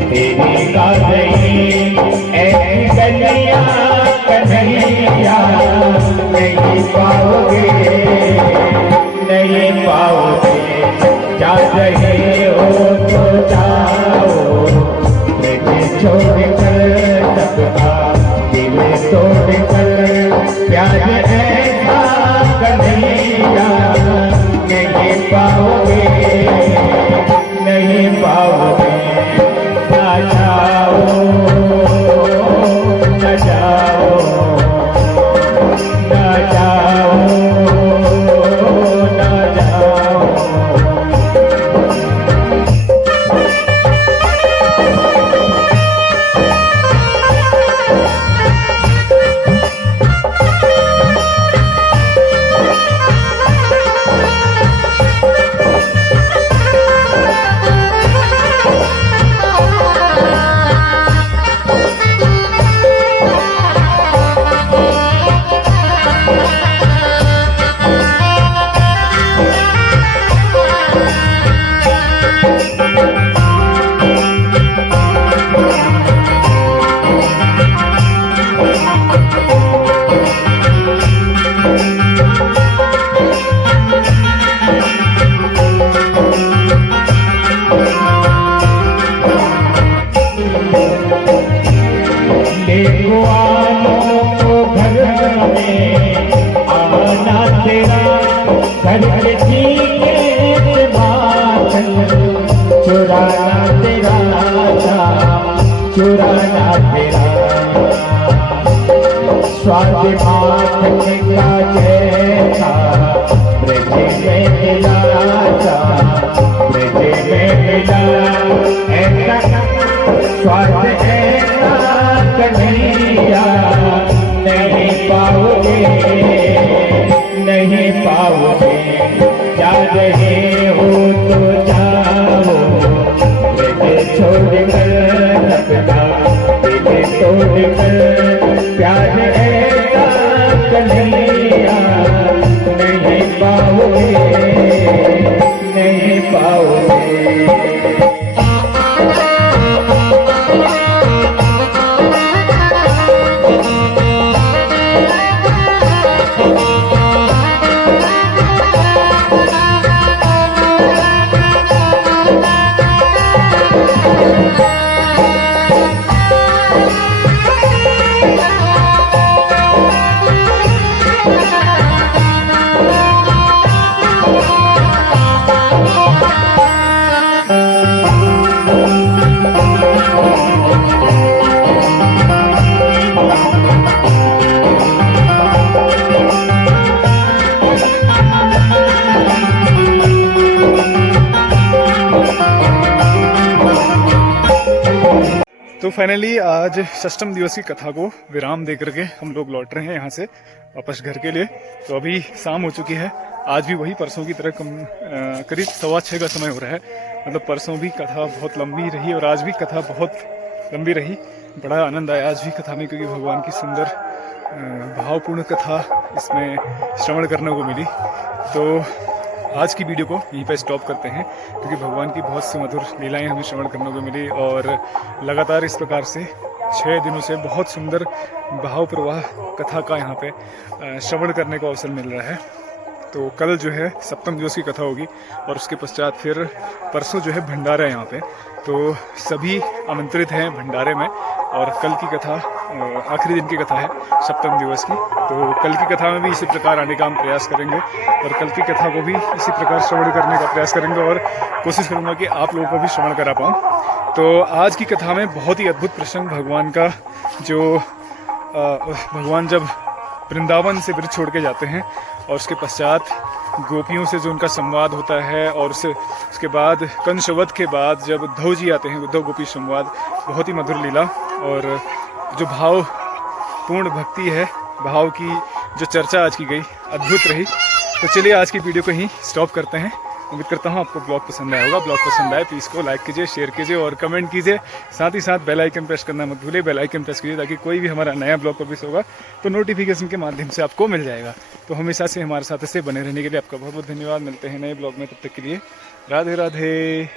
तेरी गा रही। ऐसी कलियां कन्हैया नहीं पाओगे, नहीं पाओगे। जा रहे हो तो जाओ, ब्रज छोड़कर सबका दिल तोड़कर, प्यार ऐसा कन्हैया नहीं पाओगे, नहीं पाओगे। ना जाओ, ना जाओ, ना जाओ, ना जाओ। स्वाति माखन का जैसा ब्रज में मिला था, ब्रज में मिला ऐसा स्वाद ऐसा कन्हैया नहीं पाओगे, नहीं पाओगे। जा रहे हो तो जाओ, ब्रज छोड़कर अपना दिल तोड़कर, प्यार ऐसा कन्हैया नहीं पाओगे, नहीं पाओगे। तो फाइनली आज षष्ठम दिवस की कथा को विराम दे करके हम लोग लौट रहे हैं यहाँ से वापस घर के लिए। तो अभी शाम हो चुकी है। आज भी वही परसों की तरह करीब 6:15 का समय हो रहा है। मतलब परसों भी कथा बहुत लंबी रही और आज भी कथा बहुत लंबी रही। बड़ा आनंद आया आज भी कथा में, क्योंकि भगवान की सुंदर भावपूर्ण कथा इसमें श्रवण करने को मिली। तो आज की वीडियो को यहीं पर स्टॉप करते हैं, क्योंकि भगवान की बहुत सी मधुर लीलाएं हमें श्रवण करने को मिली और लगातार इस प्रकार से 6 दिनों से बहुत सुंदर भाव प्रवाह कथा का यहाँ पे श्रवण करने का अवसर मिल रहा है। तो कल जो है सप्तम दिवस की कथा होगी और उसके पश्चात फिर परसों जो है भंडारा है यहाँ पे। तो सभी आमंत्रित हैं भंडारे में और कल की कथा आखिरी दिन की कथा है सप्तम दिवस की। तो कल की कथा में भी इसी प्रकार आने का हम प्रयास करेंगे और कल की कथा को भी इसी प्रकार श्रवण करने का प्रयास करेंगे और कोशिश करूंगा कि आप लोगों को भी श्रवण करा पाऊँ। तो आज की कथा में बहुत ही अद्भुत प्रसंग भगवान का, जो भगवान जब वृंदावन से ब्रज छोड़ के जाते हैं और उसके पश्चात गोपियों से जो उनका संवाद होता है और उसके बाद कंसवध के बाद जब उद्धव जी आते हैं, उद्धव गोपी संवाद, बहुत ही मधुर लीला और जो भाव पूर्ण भक्ति है, भाव की जो चर्चा आज की गई अद्भुत रही। तो चलिए आज की वीडियो को ही स्टॉप करते हैं। उम्मीद करता हूँ आपको ब्लॉग पसंद आया होगा। ब्लॉग पसंद आए तो इसको लाइक कीजिए, शेयर कीजिए और कमेंट कीजिए। साथ ही साथ बेल आइकन प्रेस करना मत भूलिए। बेल आइकन प्रेस कीजिए ताकि कोई भी हमारा नया ब्लॉग पब्लिश होगा तो नोटिफिकेशन के माध्यम से आपको मिल जाएगा। तो हमेशा से हमारे साथ ऐसे बने रहने के लिए आपका बहुत बहुत धन्यवाद। मिलते हैं नए ब्लॉग में, तब तक के लिए राधे राधे।